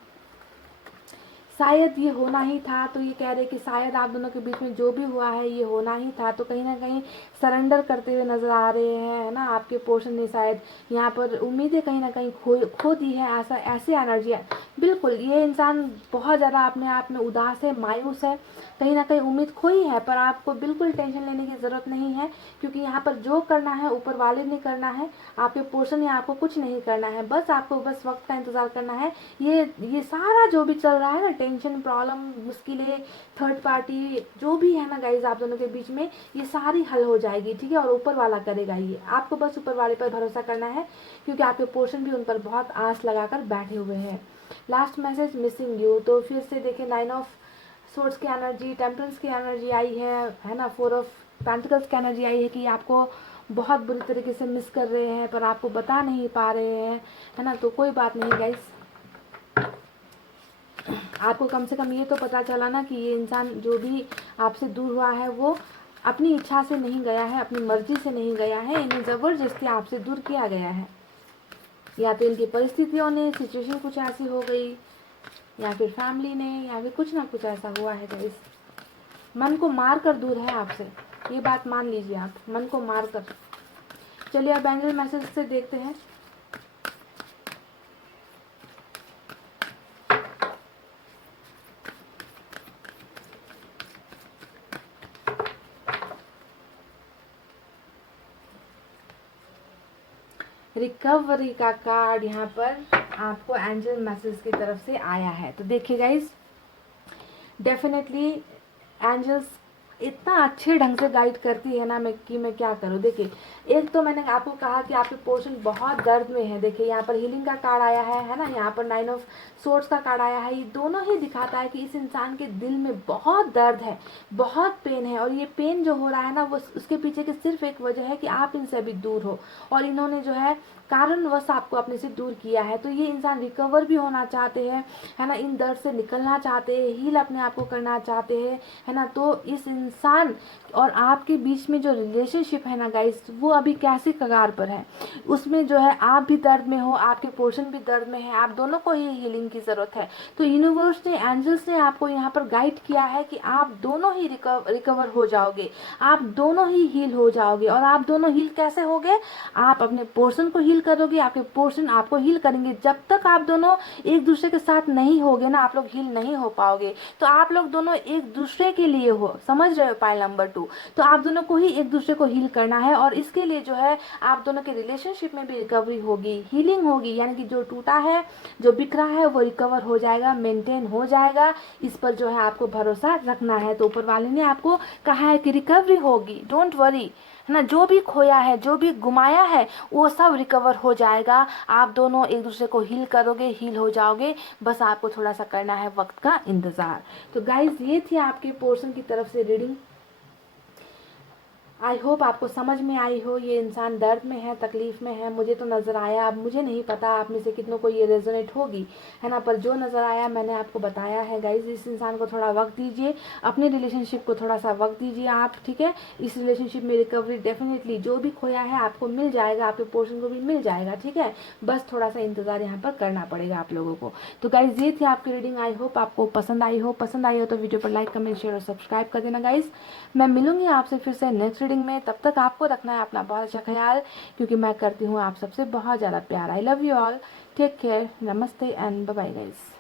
शायद ये होना ही था। तो ये कह रहे कि शायद आप दोनों के बीच में जो भी हुआ है ये होना ही था। तो कहीं ना कहीं सरेंडर करते हुए नजर आ रहे हैं, है ना। आपके पोर्शन ने शायद यहाँ पर उम्मीदें कहीं ना कहीं खो दी है, ऐसा ऐसी एनर्जी है। बिल्कुल, ये इंसान बहुत ज़्यादा अपने आप में उदास है, मायूस है, कहीं न कहीं उम्मीद खोई है, पर आपको बिल्कुल टेंशन लेने की ज़रूरत नहीं है, क्योंकि यहाँ पर जो करना है ऊपर वाले ने करना है, आपके पोर्शन या आपको कुछ नहीं करना है, बस आपको बस वक़्त का इंतज़ार करना है। ये सारा जो भी चल रहा है ना, टेंशन, प्रॉब्लम, मुश्किलें, थर्ड पार्टी जो भी है ना गाइज़ आप दोनों के बीच में, ये सारी हल हो जाएगी, ठीक है? और ऊपर वाला करेगा ये, आपको बस ऊपर वाले पर भरोसा करना है, क्योंकि आपके पोर्शन भी उन पर बहुत आस लगाकर बैठे हुए हैं। लास्ट मैसेज मिसिंग यू, तो फिर से देखिए 9 ऑफ सोर्ड्स की एनर्जी, टेम्परेंस की एनर्जी आई है ना, 4 ऑफ पेंटिकल्स की एनर्जी आई है कि आपको बहुत बुरी तरीके से मिस कर रहे हैं, पर आपको बता नहीं पा रहे हैं, है ना। तो कोई बात नहीं गाइस, आपको कम से कम ये तो पता चला ना कि ये इंसान जो भी आपसे दूर हुआ है वो अपनी इच्छा से नहीं गया है, अपनी मर्जी से नहीं गया है, इन्हें ज़बरदस्ती आपसे दूर किया गया है, या तो इनकी परिस्थितियों ने, सिचुएशन कुछ ऐसी हो गई, या फिर फैमिली ने, या फिर कुछ ना कुछ ऐसा हुआ है गाइस। मन को मार कर दूर है आपसे, ये बात मान लीजिए आप, मन को मार कर। चलिए अब एंजल मैसेज से देखते हैं। रिकवरी का कार्ड यहाँ पर आपको एंजल मैसेज की तरफ से आया है। तो देखिए गाइस, डेफिनेटली एंजल्स इतना अच्छे ढंग से गाइड करती है ना मैं क्या करूँ। देखिए, एक तो मैंने आपको कहा कि आपके पोर्शन बहुत दर्द में है। देखिए यहाँ पर हीलिंग का कार्ड आया है ना, यहाँ पर 9 ऑफ सोर्ड्स का कार्ड आया है। ये दोनों ही दिखाता है कि इस इंसान के दिल में बहुत दर्द है, बहुत पेन है, और ये पेन जो हो रहा है ना वो उसके पीछे की सिर्फ एक वजह है कि आप इनसे अभी दूर हो, और इन्होंने जो है कारणवश आपको अपने से दूर किया है। तो ये इंसान रिकवर भी होना चाहते हैं, है ना, इन दर्द से निकलना चाहते हैं, हील अपने आप को करना चाहते हैं, है ना। तो इस इंसान और आपके बीच में जो रिलेशनशिप है ना गाइस, वो अभी कैसी कगार पर है, उसमें जो है आप भी दर्द में हो, आपके पोर्शन भी दर्द में है, आप दोनों को ही हीलिंग की ज़रूरत है। तो यूनिवर्स ने, एंजल्स ने आपको यहाँ पर गाइड किया है कि आप दोनों ही रिकवर हो जाओगे, आप दोनों ही हील हो जाओगे। और आप दोनों हील कैसे होगे? आप अपने पोर्शन को हील करोगे, आपके पोर्शन आपको हील करेंगे। जब तक आप दोनों एक दूसरे के साथ नहीं होगे ना, आप लोग हील नहीं हो पाओगे। तो आप लोग दोनों एक दूसरे के लिए हो, समझ रहे हो? पाइल नंबर 2, तो आप दोनों को ही एक दूसरे को हील करना है, और इसके लिए जो है आप दोनों के रिलेशनशिप में भी रिकवरी होगी, हीलिंग होगी, यानी कि जो टूटा है, जो बिखरा है, वो रिकवर हो जाएगा, मेंटेन हो जाएगा। इस पर जो है आपको भरोसा रखना है। तो ऊपर वाले ने आपको कहा है कि रिकवरी होगी, डोंट वरी, है ना। जो भी खोया है, जो भी गुमाया है, वो सब रिकवर हो जाएगा। आप दोनों एक दूसरे को हील करोगे, हील हो जाओगे। बस आपको थोड़ा सा करना है वक्त का इंतज़ार। तो गाइज, ये थी आपके पोर्शन की तरफ से रीडिंग। आई होप आपको समझ में आई हो। ये इंसान दर्द में है, तकलीफ़ में है, मुझे तो नज़र आया। अब मुझे नहीं पता आप में से कितनों को ये रेजोनेट होगी, है ना, पर जो नज़र आया मैंने आपको बताया है। गाइज, इस इंसान को थोड़ा वक्त दीजिए, अपने रिलेशनशिप को थोड़ा सा वक्त दीजिए आप, ठीक है। इस रिलेशनशिप में रिकवरी डेफिनेटली, जो भी खोया है आपको मिल जाएगा, आपके पोर्शन को भी मिल जाएगा, ठीक है। बस थोड़ा सा इंतज़ार यहाँ पर करना पड़ेगा आप लोगों को। तो गाइज, ये थी आपकी रीडिंग। आई होप आपको पसंद आई हो। पसंद आई हो तो वीडियो पर लाइक, कमेंट, शेयर और सब्सक्राइब कर देना गाइज। मैं मिलूंगी आपसे फिर से नेक्स्ट रीडिंग में। तब तक आपको रखना है अपना बहुत अच्छा ख्याल, क्योंकि मैं करती हूँ आप सबसे बहुत ज़्यादा प्यार। I love you all, take care, नमस्ते एंड बाय बाय गाइस।